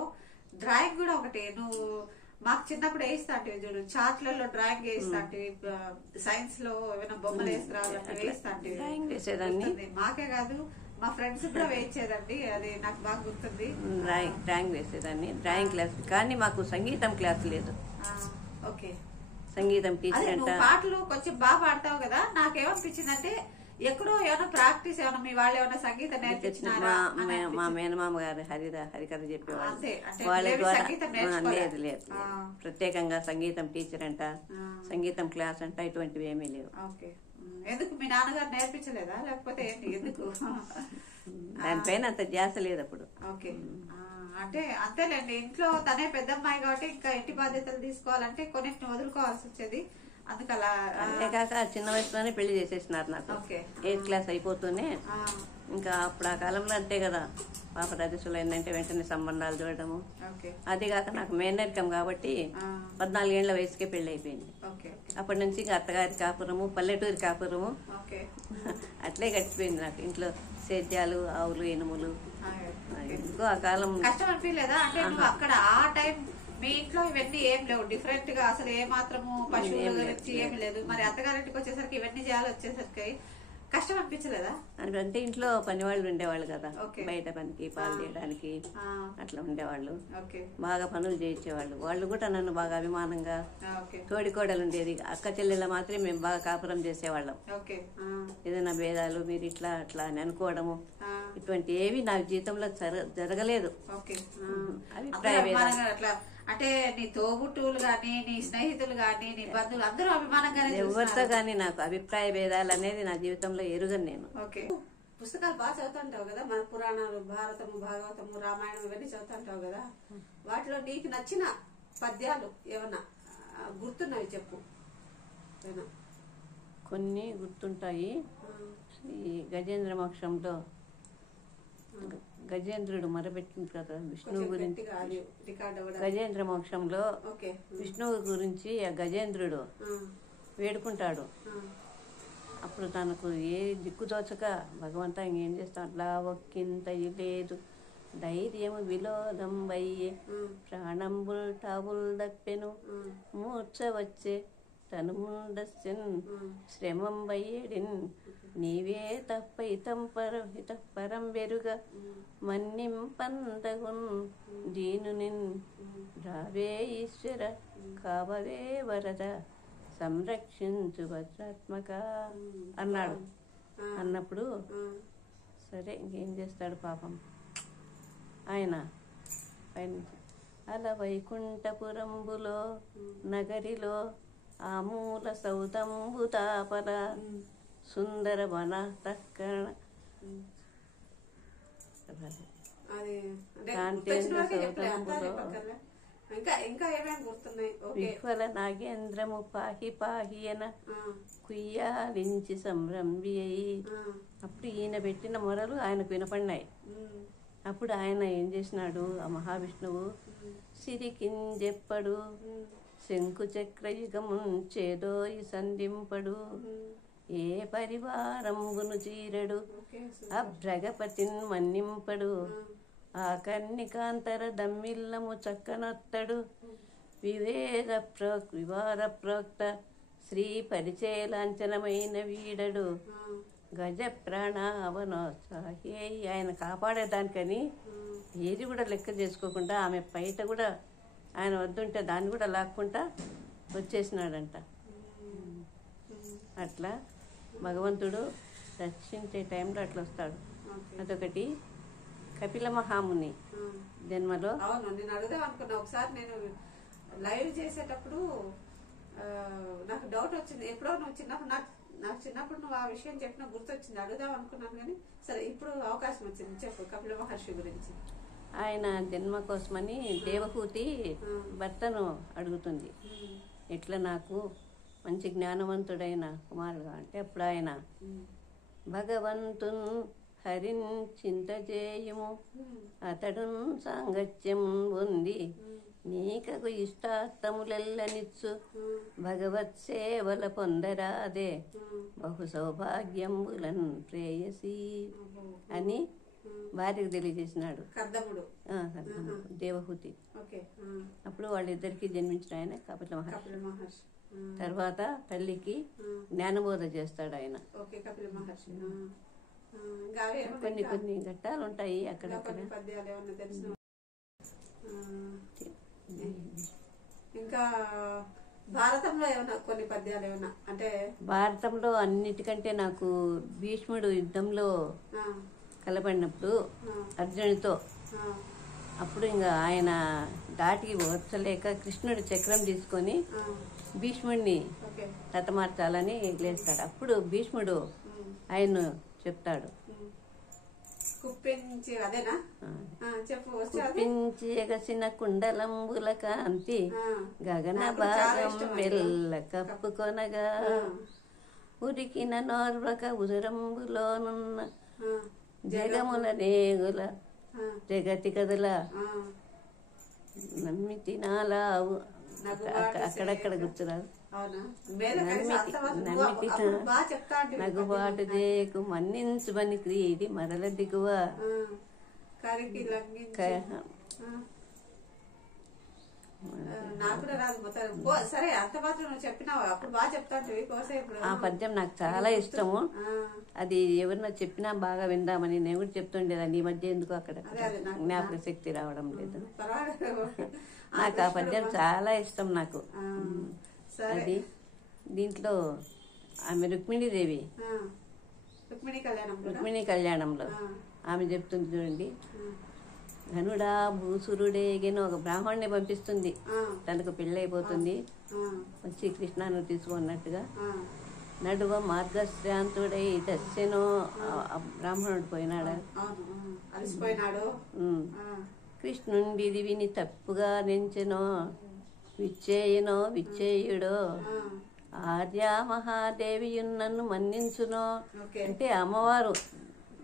డ్రాయింగ్ కూడా ఒకటి. నువ్వు మాకు చిన్నప్పుడు వేయిస్తాంటివి చూడు, చార్ట్లలో డ్రాయింగ్ వేయిస్తాంటివి, సైన్స్ లో ఏమైనా బొమ్మలు వేయిస్తాంటివి. మాకే కాదు మా ఫ్రెండ్స్ కూడా వేయించేదండి, అది నాకు బాగా గుర్తుంది. డ్రాయింగ్ వేసేదాన్ని, డ్రాయింగ్ క్లాస్. కానీ మాకు సంగీతం క్లాస్ లేదు. సంగీతం టీచర్ అంట. పాటలు కొంచెం బాగా పాడతావు కదా, నాకేమనిపించిందంటే ఎక్కడో ఏమైనా ప్రాక్టీస్ ఏమైనా మీ వాళ్ళు ఏమైనా సంగీతం నేర్పించినారా? మా మేనమామ గారు హరికథ చెప్పేవాళ్ళు, వాళ్ళ ద్వారా. లేదు లేదు, ప్రత్యేకంగా సంగీతం టీచర్ అంట, సంగీతం క్లాస్ అంట, ఇటువంటివి ఏమీ లేవు. ఎందుకు మీ నాన్నగారు నేర్పించలేదా లేకపోతే ఎందుకు? దానిపైన అంత ధ్యాస లేదు అప్పుడు. అంటే అంతేలేండి, ఇంట్లో తనే పెద్దమ్మాయి కాబట్టి ఇంకా ఇంటి బాధ్యతలు తీసుకోవాలంటే కొన్నిటిని వదులుకోవాల్సి వచ్చేది. అందుకలా అంతేకాక చిన్న వయసులోనే పెళ్లి చేసేసినారు నాకు. 8th class అయిపోతూనే. ఇంకా అప్పుడు ఆ కాలంలో అంతే కదా, పాప రాజస్సులు ఏంటంటే వెంటనే సంబంధాలు చూడడము. అది కాక నాకు మేనరికం కాబట్టి 14 ఏళ్ల వయసుకే పెళ్లి అయిపోయింది. అప్పటి నుంచి ఇంకా అత్తగారి కాపురము, పల్లెటూరి కాపురము అట్లే గడిచిపోయింది నాకు. ఇంట్లో సేద్యాలు, ఆవులు, ఎనుములు. ఎందుకో ఆ కాలం కష్టం అనిపించలేదా? అంటే అక్కడ ఆ టైం మీ ఇంట్లో ఇవన్నీ ఏం లేవు, డిఫరెంట్ గా అసలు ఏ మాత్రము పశువుల గురించి ఏమి లేదు. మరి అత్తగారింటికి వచ్చేసరికి ఇవన్నీ చేయాలి, వచ్చేసరికి కష్టం అనిపించలేదా? అంటే ఇంట్లో పని వాళ్ళు ఉండేవాళ్ళు కదా, బయట పనికి, పాలు తీయడానికి అట్లా ఉండేవాళ్ళు, బాగా పనులు చేయించేవాళ్ళు. వాళ్ళు కూడా నన్ను బాగా అభిమానంగా, తోడికోడలు ఉండేది, అక్క చెల్లెళ్ళ మాత్రమే మేము బాగా కాపురం చేసేవాళ్ళం. ఏదైనా భేదాలు మీరు ఇట్లా అట్లా అని అనుకోవడము ఇటువంటి ఏవి నా జీవితంలో జరగలేదు. అభిప్రాయ భేదాలు అంటే నీ తోబుట్టువులు గాని, నీ స్నేహితులు గాని, నీ బంధువులు అందరూ అభిమానంగానే ఎవరితో గానీ నాకు అభిప్రాయ భేదాలు అనేది నా జీవితంలో ఎరుగను నేను. పుస్తకాలు బాగా చదువుతుంటావు కదా, మన పురాణాలు, భారతము, భాగవతము, రామాయణం ఇవన్నీ చదువుతుంటావు కదా, వాటిలో నీకు నచ్చిన పద్యాలు ఏమన్నా గుర్తున్నవి చెప్పు. కొన్ని గుర్తుంటాయి. ఈ గజేంద్ర మోక్షంలో గజేంద్రుడు మొరపెట్టింది కదా విష్ణువు గురించి. గజేంద్ర మోక్షంలో విష్ణువు గురించి ఆ గజేంద్రుడు వేడుకుంటాడు. అప్పుడు తనకు ఏ దిక్కుదోచక భగవంతా ఇంకేం చేస్తాం, అట్లా ఒక్కింత లేదు ధైర్యము విలోదం వయ్యే ప్రాణంబుల్ టాబుల్ దప్పెను మూర్ఛ వచ్చే తను ముండస్యన్ శ్రమం వయ్యేడిన్ నీవే తప్ప ఇతపరం వెరుగ మన్నింపందగున్ దీనునిన్ రావే ఈశ్వర కావవే వరద సంరక్షించు భద్రాత్మక అన్నాడు. అన్నప్పుడు సరే ఇంకేం చేస్తాడు పాపం ఆయన. అల వైకుంఠపురంబులో నగరిలో ఆమూల సౌదంబు తాపల సుందర వన తక్కన విహ్వల నాగేంద్రము పాహి పాహియన కుయ్యాలించి సంరంభి అయి. అప్పుడు ఈయన పెట్టిన మొరలు ఆయనకు వినపడినాయి. అప్పుడు ఆయన ఏం చేసినాడు, ఆ మహావిష్ణువు సిరికింజెప్పడు శంకు చక్రయుగముంచేదోయి సంధింపడు ఏ పరివారంబును చీరడు అభ్రగపతిన్ మన్నింపడు ఆ కన్నికాంతర దమ్మిల్లము చక్కనొత్తడు వివార ప్రోక్త శ్రీ పరిచయ లాంఛనమైన వీడడు గజ ప్రాణావనోత్సాహి ఆయన కాపాడేదానికని ఏది కూడా లెక్క చేసుకోకుండా ఆమె పైట కూడా ఆయన వద్దుంటే దాన్ని కూడా లాక్కుంటా వచ్చేసినాడంట. అట్లా భగవంతుడు రక్షించే టైంలో అట్లా వస్తాడు. అదొకటి. కపిల మహాముని జన్మలో అవును, నేను అడుగుదాం అనుకున్నా. ఒకసారి నేను లైవ్ చేసేటప్పుడు నాకు డౌట్ వచ్చింది. ఎప్పుడో నువ్వు చిన్నప్పుడు నాకు చిన్నప్పుడు నువ్వు ఆ విషయం చెప్పిన గుర్తొచ్చింది, అడుగుదాం అనుకున్నాను. కానీ సరే, ఇప్పుడు అవకాశం వచ్చింది, చెప్పు కపిల మహర్షి గురించి. ఆయన జన్మ కోసమని దేవహూతి భర్తను అడుగుతుంది, ఎట్లా నాకు మంచి జ్ఞానవంతుడైన కుమారుడుగా. అంటే అప్పుడు ఆయన భగవంతున్ హరిన్ చింతజేయుము అతడున్ సాంగత్యం ఉంది నీకకు ఇష్టార్థములెల్లనిచ్చు భగవత్ సేవల పొందరాదే బహు సౌభాగ్యంబులన్ ప్రేయసి అని భార్యకు తెలియజేసినాడు దేవహూతి. అప్పుడు వాళ్ళిద్దరికి జన్మించిన ఆయన కపిల మహర్షి. తర్వాత తల్లికి జ్ఞానబోధ చేస్తాడు ఆయన. కొన్ని కొన్ని ఘట్టాలు ఉంటాయి అక్కడక్కడ. ఇంకా భారతంలో ఏమన్నా కొన్ని పద్యాలు ఏమన్నా అంటే? భారతంలో అన్నిటికంటే నాకు భీష్ముడు యుద్ధంలో కలపడినప్పుడు అర్జునుడితో, అప్పుడు ఇంకా ఆయన దాటికి వచ్చలేక కృష్ణుడి చక్రం తీసుకొని భీష్ముడిని తతమార్చాలని లేస్తాడు. అప్పుడు భీష్ముడు ఆయన్ను చెప్తాడు, కుప్పించేగసిన కుండలంబుల కాంతి గగన భాగం వెళ్ళ కప్పుకొనగా ఉరికిన నోర్వక ఉదరంబులోనున్న జగముల నేగుల జగతి కదుల నమ్మితి నాలావు. అక్కడక్కడ గుర్తురాదు. నగుబాటు చేయకు మన్నించుమని క్రీడి మరల దిగువ. ఆ పద్యం నాకు చాలా ఇష్టము. అది ఎవరినో చెప్పినా బాగా విందామని నేను కూడా చెప్తుండేదాన్ని. ఈ మధ్య ఎందుకు అక్కడ జ్ఞాపక శక్తి రావడం లేదు. నాకు ఆ పద్యం చాలా ఇష్టం నాకు. అది దీంట్లో ఆమె రుక్మిణీదేవి రుక్మిణీ కళ్యాణంలో ఆమె చెప్తుంది చూడండి, ధనుడా భూసురుడేగిన ఒక బ్రాహ్మణ్ణి పంపిస్తుంది, తనకు పెళ్ళైపోతుంది, వచ్చి కృష్ణాను తీసుకున్నట్టుగా. నడువ మార్గశ్రాంతుడై దస్యనో బ్రాహ్మణుడు పోయినాడు. కృష్ణుండి విని తప్పుగా నెంచెనో విచ్చేయునో విచ్చేయుడో ఆర్యా మహాదేవి నన్ను మన్నించునో. అంటే అమ్మవారు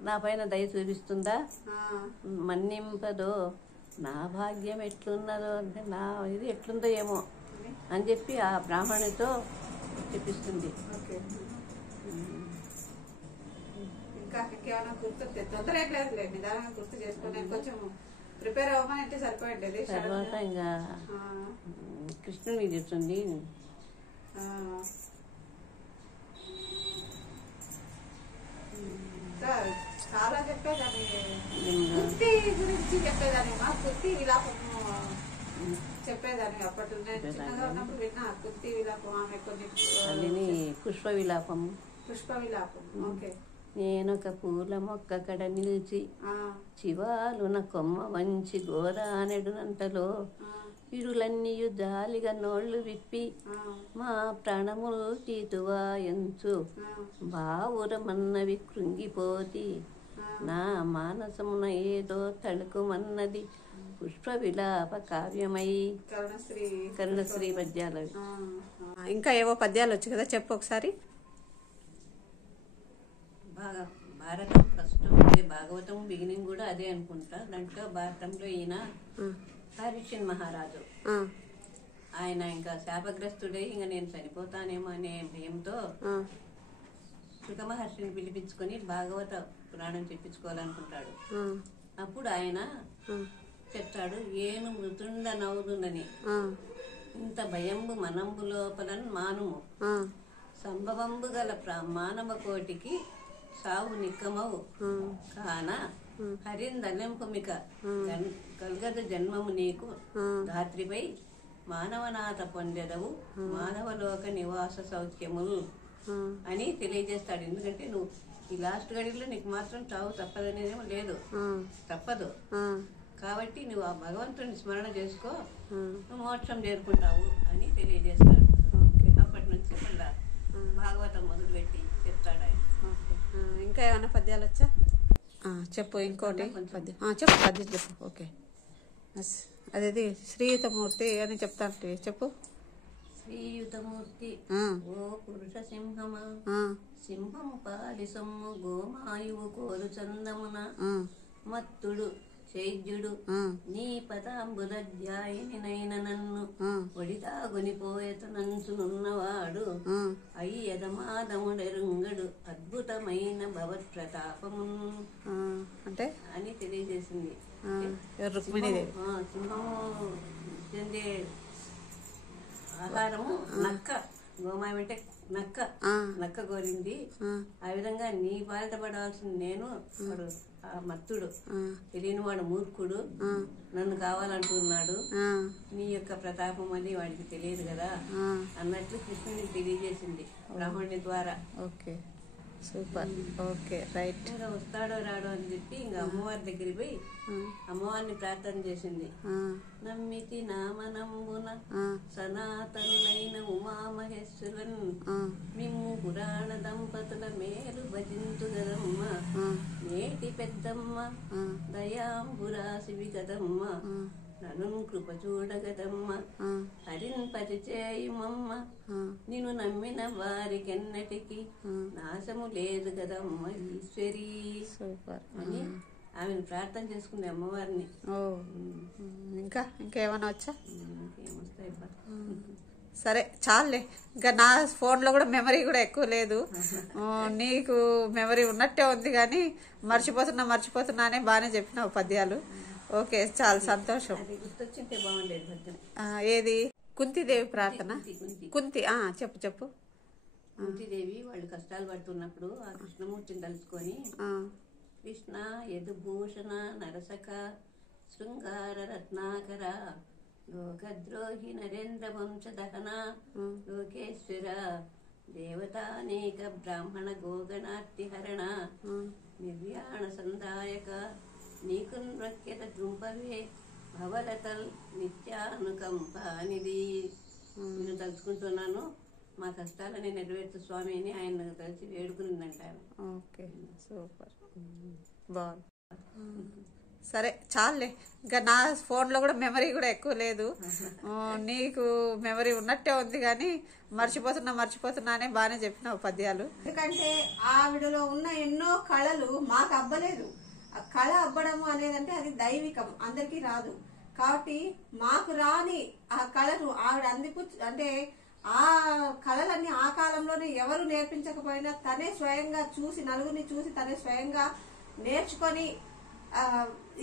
నా పైన దయ చూపిస్తుందా, మన్నింపదో, నా భాగ్యం ఎట్లున్నదో, అంటే నా ఇది ఎట్లుందో ఏమో అని చెప్పి ఆ బ్రాహ్మణుడితో చెప్పిస్తుంది. ఇంకా ఇంకేమైనా గుర్తు తొందర లేదు, నిదానంగా గుర్తు చేసుకుని కొంచెం ప్రిపేర్ అవ్వమని అంటే సరిపోయింది. తర్వాత ఇంకా కృష్ణుడికి చెప్తుంది, చాలా చెప్పేదాన్ని కుర్తి గురించి చెప్పేదాన్ని, మా కుర్తి విలాపము చెప్పేదాన్ని. అప్పట్లో నేను చిన్నగా ఉన్నప్పుడు విన్నా కుర్తి విలాపం. ఆమె కొన్ని పుష్ప విలాపం. ఓకే. నేనొక పూల మొక్క కడ నిలిచి చివాలున కొమ్మ వంచి గోరానెడునంతలో ఇరులన్నీయు జాలిగా నోళ్లు విప్పి మా ప్రాణములు తీతువా ఎంచు బావురమన్నవి కృంగిపోతి నా మానసమున ఏదో తళుకుమన్నది పుష్ప విలాప కావ్యమై. కరుణశ్రీ పద్యాలు. ఇంకా ఏవో పద్యాలు వచ్చు కదా, చెప్పు ఒకసారి. భారతం ఫస్ట్ భాగవతం బిగినింగ్ కూడా అదే అనుకుంటా. దాంట్లో భారతంలో ఈయన హరిశ్చంద్ర మహారాజు. ఆయన ఇంకా శాపగ్రస్తుడై ఇంకా నేను చనిపోతానేమో అనే భయంతో శుక మహర్షిని పిలిపించుకొని భాగవత పురాణం చెప్పించుకోవాలనుకుంటాడు. అప్పుడు ఆయన చెప్తాడు, ఏను మృతుండ నవ్వుదునని ఇంత భయంబు మనంబు లోపలను మానుము సంభవంబు గల మానవ కోటికి సావు నిక్కమవు కాన హరిందలెంపుమిక కల్గదు జన్మము నీకు ధాత్రిపై మానవనాథ పొందెదవు మానవలోక నివాస సౌఖ్యములు అని తెలియజేస్తాడు. ఎందుకంటే నువ్వు ఈ లాస్ట్ గడిలో నీకు మాత్రం చావు తప్పదనేదేమో లేదు, తప్పదు. కాబట్టి నువ్వు ఆ భగవంతుని స్మరణ చేసుకో, నువ్వు మోక్షం చేరుకుంటావు అని తెలియజేస్తాడు. అప్పటి నుంచి మళ్ళా భాగవతం మొదలుపెట్టి చెప్తాడు ఆయన. ఇంకా ఏమైనా పద్యాలు వచ్చా? చెప్పు. ఇంకోటి చెప్పు, పద్యం చెప్పు. ఓకే, అదేది శ్రీయుతమూర్తి అని చెప్తాంటే చెప్పు. శ్రీయుతమూర్తి ఓ పురుష సింహమా సింహము పాలి సొమ్ము గోమాయువు కోరు చందమున మత్తుడు చైద్యుడు నీ పదాంబుధ్యాయినైన నన్ను ఒడితాగొనిపోయతనంచునున్నవాడు అయ్యదమాదముడెరుంగడు అద్భుతమైన భవత్ ప్రతాపము అంటే అని తెలియజేసింది. సింహము చెందే ఆహారము నక్క, గోమాయం అంటే నక్క కోరింది. ఆ విధంగా నీ బారిట పడవలసిన నేను వాడు ఆ మత్తుడు, తెలియని వాడు మూర్ఖుడు నన్ను కావాలంటున్నాడు, నీ యొక్క ప్రతాపం అని వాడికి తెలియదు కదా అన్నట్లు కృష్ణుడికి తెలియజేసింది బ్రాహ్మణుని ద్వారా. Okay, super. Okay, right. ఇంకా వస్తాడో రాడో అని చెప్పి ఇంకా అమ్మవారి దగ్గరికి పోయి అమ్మవారిని ప్రార్థన చేసింది. నమ్మితి నామనంబున సనాతనులైన ఉమామహేశ్వరున్ మిమ్ము పురాణ దంపతుల మేలు భజింతు గదమ్మ నేటి పెద్దమ్మ దయాంబురాశివి గదమ్మ నను కృప చూడగదమ్మ హరిన్ పరిచయమమ్మ నిన్ను నమ్మిన వారికెన్నటికి నాశము లేదు కదమ్మ ఈశ్వరి అని ఆమెను ప్రార్థన చేసుకుంది అమ్మవారిని. ఇంకేమైనా వచ్చా? ఇంకేమొస్తాయి? సరే, చాలులే. ఇంకా నా ఫోన్లో కూడా మెమరీ కూడా ఎక్కువ లేదు. నీకు మెమరీ ఉన్నట్టే ఉంది, కానీ మర్చిపోతున్నా అని బాగానే చెప్పినావు పద్యాలు. ఓకే, చాలా సంతోషం. గుర్తొచ్చింటే బాగుండేది. ఏది? కుంతిదేవి ప్రార్థన. కుంతి చెప్పు. కుంతిదేవి వాళ్ళు కష్టాలు పడుతున్నప్పుడు ఆ కృష్ణమూర్తిని తలుచుకొని కృష్ణ యదుభూషణ నరసక శృంగార రత్నాకర లోకద్రోహి నరేంద్ర వంశ దహన లోకేశ్వర దేవతానేక బ్రాహ్మణ గోగణార్తిహరణ నిర్యాణ సందాయక నీకు నృత్యత జృంపవే భవలతల్ నిత్యానుకంపానిది. నేను తలుచుకుంటున్నాను, మా కష్టాలని నెరవేర్చు స్వామి అని ఆయన కలిసి వేడుకునిందంటారు. ఓకే, సూపర్, బాగుంది. సరే, చాలులే. ఇంకా నా ఫోన్లో కూడా మెమరీ కూడా ఎక్కువ లేదు. నీకు మెమరీ ఉన్నట్టే ఉంది, కానీ మర్చిపోతున్నా అని బాగానే చెప్పినావు పద్యాలు. ఎందుకంటే ఆవిడలో ఉన్న ఎన్నో కళలు మాకు అబ్బలేదు. ఆ కళ అబ్బడము అనేదంటే అది దైవికం, అందరికీ రాదు. కాబట్టి మాకు రాని ఆ కళను ఆవిడ అంటే ఆ కళలన్నీ ఆ కాలంలోనే ఎవరు నేర్పించకపోయినా తనే స్వయంగా చూసి, నలుగురిని చూసి తనే స్వయంగా నేర్చుకొని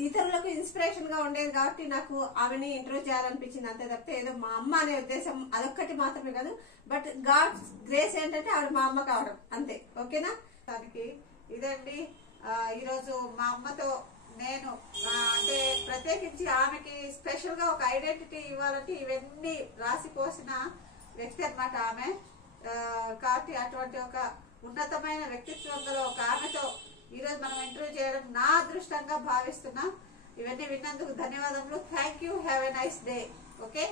ఇతరులకు ఇన్స్పిరేషన్ గా ఉండేది. కాబట్టి నాకు ఆమెని ఇంటర్వ్యూ చేయాలనిపించింది, అంతే తప్పితే ఏదో మా అమ్మ అనే ఉద్దేశం అదొక్కటి మాత్రమే కాదు. బట్ గాడ్స్ గ్రేస్ ఏంటంటే ఆవిడ మా అమ్మ కావడం, అంతే. ఓకేనా? దానికి ఇదండి ఈరోజు మా అమ్మతో నేను అంటే ప్రత్యేకించి ఆమెకి స్పెషల్ గా ఒక ఐడెంటిటీ ఇవ్వాలంటే ఇవన్నీ రాసిపోసిన వ్యక్తి అన్నమాట ఆమె. కాబట్టి అటువంటి ఒక ఉన్నతమైన వ్యక్తిత్వం గల ఒక ఆమెతో ఈరోజు మనం ఇంటర్వ్యూ చేయడం నా అదృష్టంగా భావిస్తున్నా. ఇవన్నీ విన్నందుకు ధన్యవాదములు. Thank you. Have a nice day. Okay.